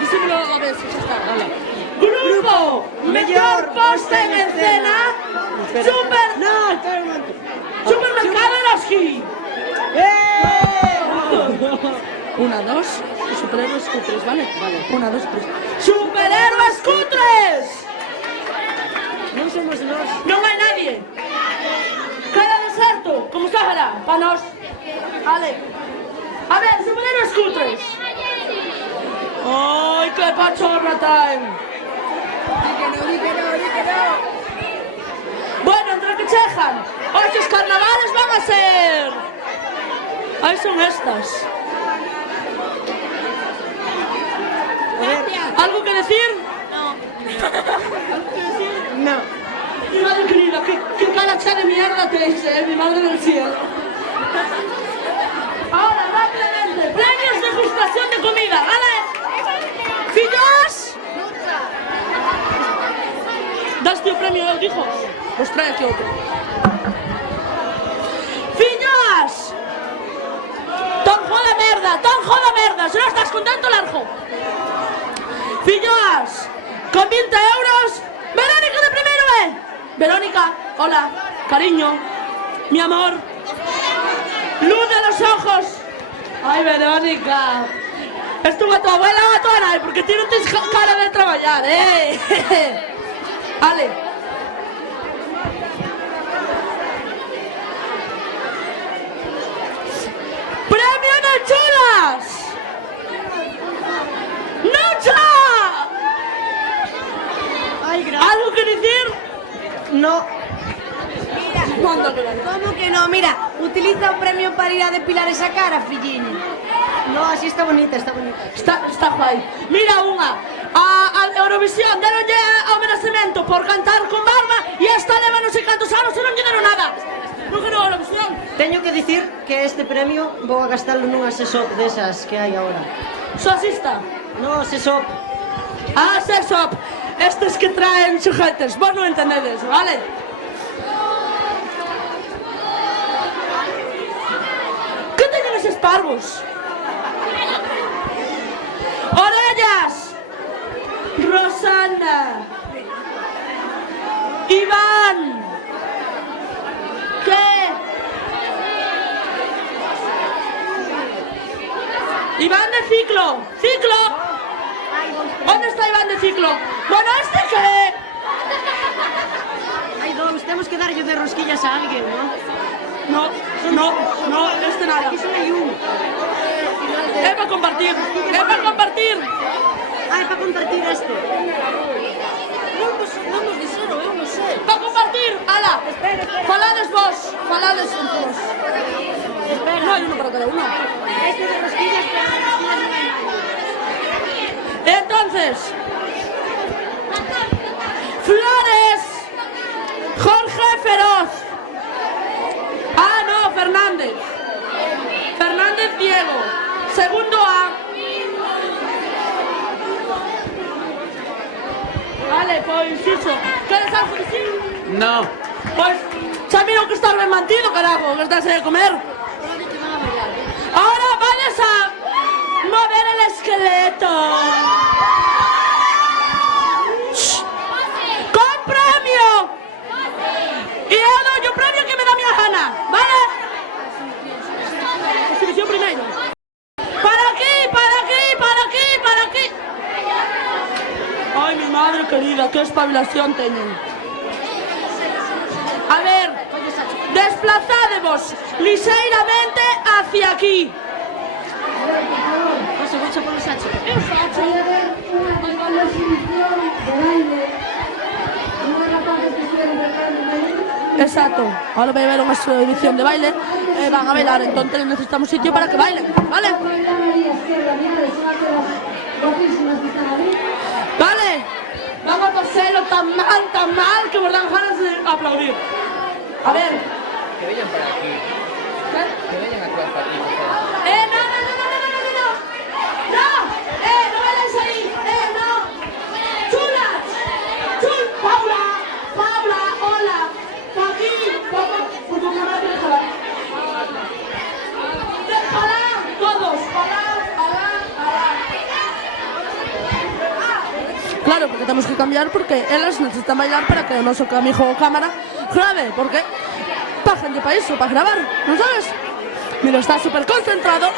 Díselo a ver si ya está. Ala. Grupo, mejor posta en escena. Super. No, espera un momento. Supermercado Eroski. Una, dos, superhéroes cutres, ¿vale? Vale. Una, dos, tres. ¡Superhéroes cutres! Non somos nós. ¡No hay nadie! ¡Queda deserto! Como Sahara, pa' nos. Vale. A ver, superhéroes cutres. ¡Ay, qué pachorra time! Di que no. Bueno, entre que chejan, hoy los carnavales van a ser... Ahí son estas. ¿Algo que decir? No. ¿Algo que decir? No. Mi madre querida, qué calacha de mierda tenéis, mi madre del cielo. Ahora, rápidamente, premios de degustación de comida, ¿vale? ¡Fillos! ¿Das tío premio al hijo? Pues trae aquí otro. ¡Fillos! ¡Tonjo de merda! Si no estás contento, largo. ¡Fillos! Con 20 euros, Verónica de primero, Verónica, hola, cariño, mi amor, luz de los ojos. Ay, Verónica, ¿esto a tu abuela o a tu ana? Porque tú no tienes cara de trabajar, Ale. ¡Premio No Chulas! ¡Nucha! ¿Algo que decir? No. ¿Cómo que no? Mira, utiliza un premio para ir a depilar esa cara, filliño. No, así está bonita, está bonita. Está guay. Mira unha, a Eurovisión deronlle ao merecemento por cantar con barba e esta leva non sei cantos anos e non lle deron nada. Non quero a Eurovisión. Teño que dicir que este premio vou a gastalo nunha sesop desas que hai agora. Sosista? No, sesop. Ah, sesop. Estes que traen sujetes. Vos non entendedes, vale? Que teñen eses parvos? Orellas. Rosana. Iván. ¿Qué? Iván de ciclo. Ciclo. ¿Dónde está Iván de ciclo? Bueno, ¿este qué? Hai dous, temos que darlle de rosquillas a alguén, ¿no? No, este nada. Aquí só hai un. Es para compartir. Ah, é para compartir este. Vamos dixero, eu non sei. Para compartir, ala. Falades vos, falades entre vos. Espera. No hay uno para cada uno. Este de rosquillas, pero de rosquillas non hai nada. Entonces, Flores, Jorge Feroz. Ah, no, Fernández. Fernández Diego. Segundo A. pois iso. Queres algo de sí? No. Pois, xa miro que estás ben mantido, carajo, que estás de comer. Ahora vayas a mover el esqueleto. Shh. Con premio. Y yo doy un premio que me da mi gana, ¿vale? Exhibición primero. Para aquí, para aquí, para aquí, para aquí. Ay, mi madre querida, qué espabilación teñen. A ver, desplazadevos liseiramente hacia aquí. Paso, voy a por el Sacho. Voy a ver una exhibición de baile. Unos rapaces que estuvieron preparando un baile. Exacto, ahora voy a ver una exhibición de baile. Van a bailar, entonces necesitamos sitio para que bailen, ¿vale? Vale, vamos a hacerlo tan mal que me dan ganas de aplaudir. A ver. Que vayan para aquí. ¿Qué? Que vayan atrás para aquí. No vayáis ahí, no. Chulas, Paula, hola. Pa' aquí, por tu cámara tienes que hablar. Parad, todos, parad. Claro, porque tenemos que cambiar porque ellas necesitan bailar para que el noso camijo cámara grabe, porque pagan de país para grabar, ¿no sabes? Mira, está súper concentrado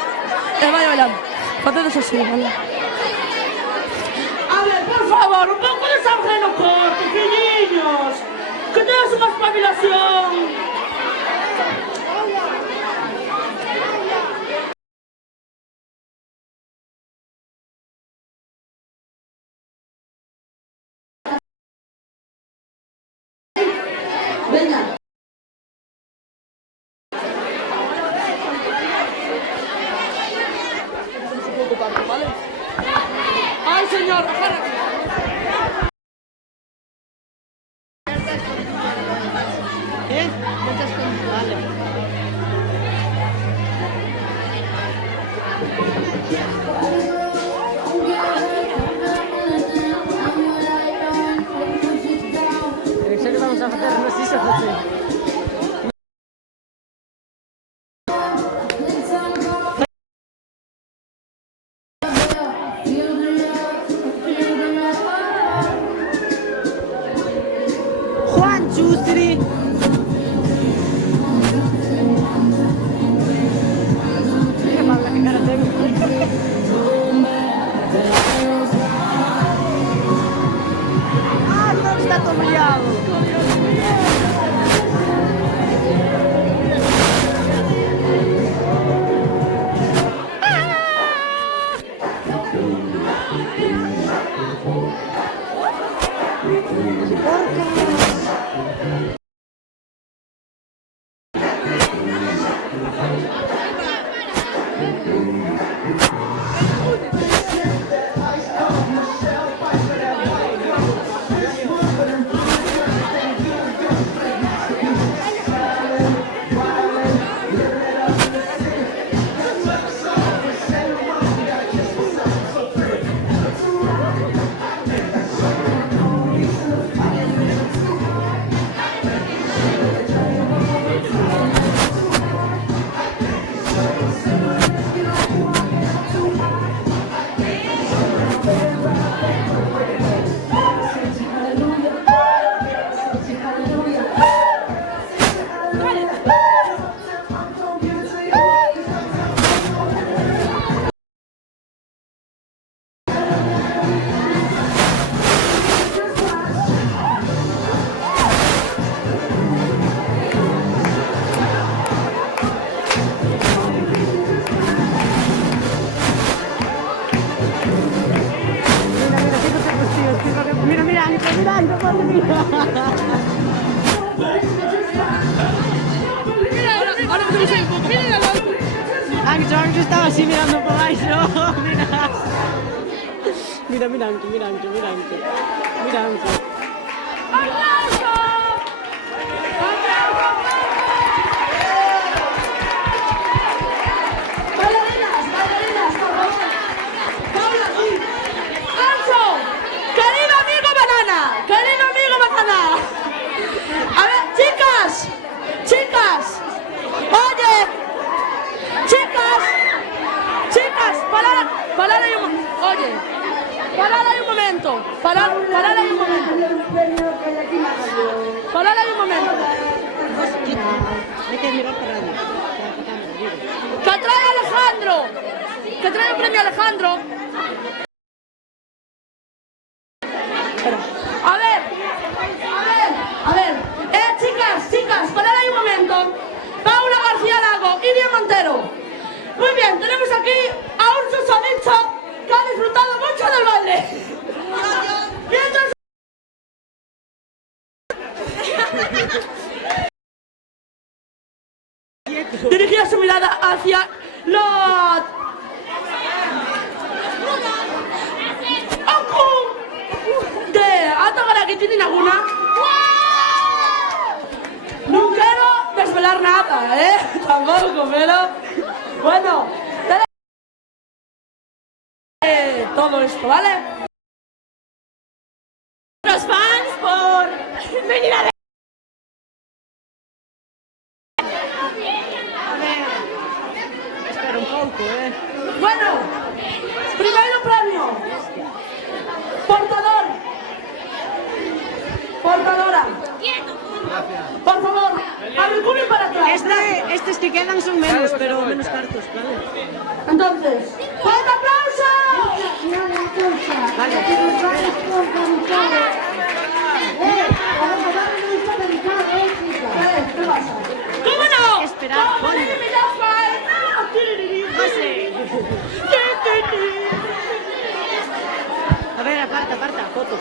y vaya bailando. Facedes así, ¿vale? A ver, por favor, un poco de sangre no corte, niños. Que tengas una espabilación. Venga. ¿Vale? ¡Ay, señor! ¿Qué? Vale. ¿En serio vamos a hacer unos hijos así? Juan Chustri. Qué mala que cara tengo. Ah, no está tomillado. Ancho estaba así mirando por ahí, ¿no? Mira Ancho. Bailarinas, por favor. Paula, Ancho, querido amigo Banana, Parad ahí un momento. Parad ahí un momento. Hay que mirar para radio. ¡Que trae Alejandro! ¡Que trae el premio Alejandro! A ver. Chicas, parad ahí un momento. Paula García Lago, Iria Montero. Muy bien, tenemos aquí a un susodicho que ha disfrutado mucho del baile. Dirigía su mirada hacia la... de Alta Garaquitín y Laguna. No quiero desvelar nada, tampoco, pero... Bueno, todo esto, ¿vale? Los fans por venir a ver. Espera un pouco, Bueno, primeiro premio. Portadora. Por favor, abre para atrás. Estes que quedan son menos, pero menos cartos, vale. Entonces, ¡fuerte aplauso! ¿Qué pasa? ¿Cómo no? Esperad, A ver, aparta, foto.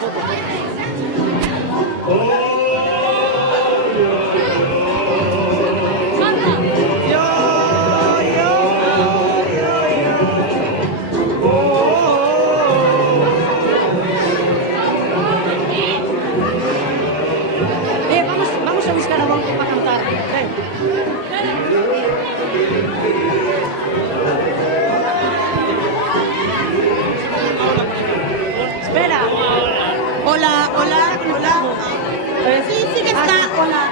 Vamos a buscar a Bonco para cantar. Ven. Espera. Hola. Sí que está. Hola.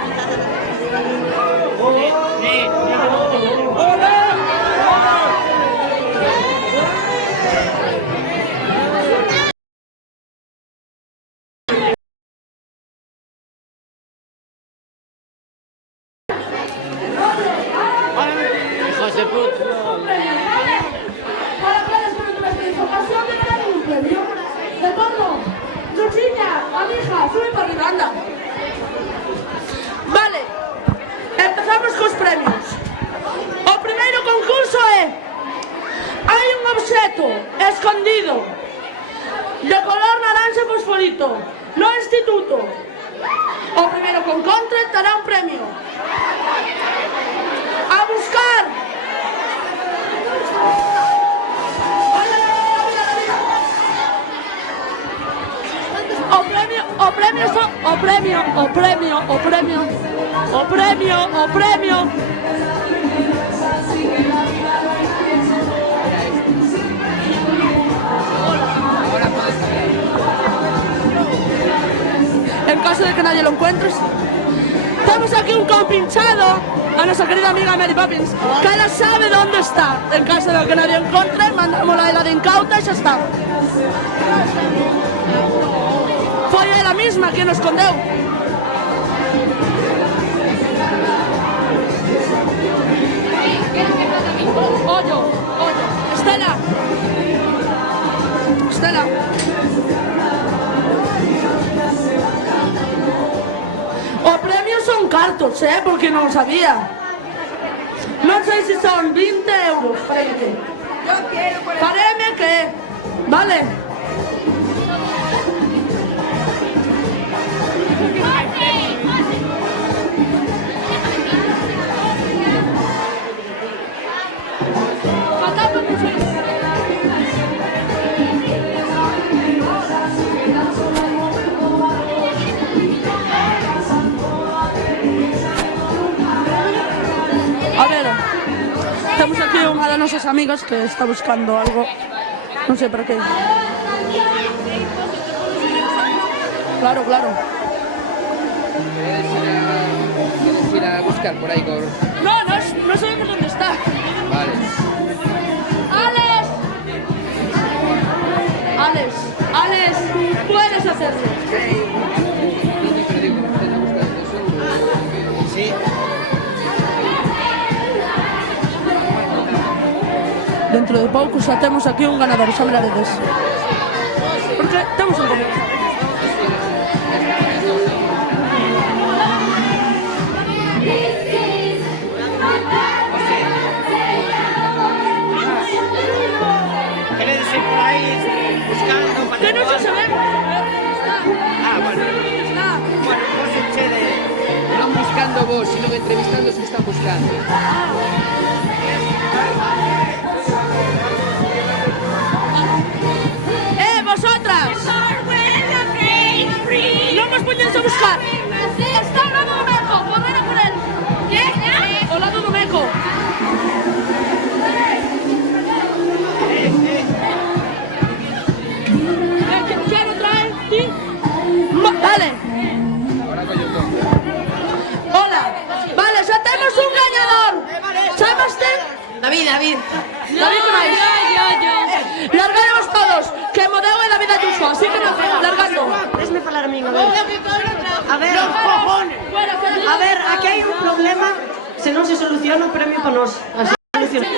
Hijos de puta. Para que les ocasión de ganar un premio. De todo. Luchilla, amiga, sube para arriba, anda. Vale, empezamos cos premios. O primeiro concurso é: hai un obxeto escondido de color naranja fosforito no instituto. O primeiro que encontre terá un premio. A buscar. O premio. En caso de que nadie lo encuentre, tenemos aquí un compinchado a nuestra querida amiga Mary Poppins, que ella sabe dónde está. En caso de que nadie encuentre, mandamos a ela de incauta y ya está. Foi ela misma que nos escondeu. Ollo. Estela. O premio son cartos, porque non sabía. Non sei se son 20 euros. Pareme que... Vale. A ver, temos aquí unha das nosas amigas que está buscando algo, non sei para qué. Claro. ¿Quieres ir a buscar por ahí, Cor? No sabemos dónde está. Vale. Alex, puedes hacerlo. Sí. Dentro de pouco xa temos aquí un ganador, xa miraredes. Porque temos un comienzo. Queredes ir por aí buscando para Que non se ve. Ah, bueno. Bueno, vos che de... Non buscando vos, sino que entrevistando os que están buscando. Vosotras! Non vos poñéis a buscar! Está ao lado do meco, podera por él! Que? Ao lado do meco! Quero traer, ti? Vale! Hola! Vale, xa temos un gañador! Chamaste? David. David, que máis? Largaremos todos, que Modeu é David Ayuso, así que largando. Déjame falar a mí, a ver. A ver, aquí hai un problema, se non se soluciona o premio para nós. Así soluciona.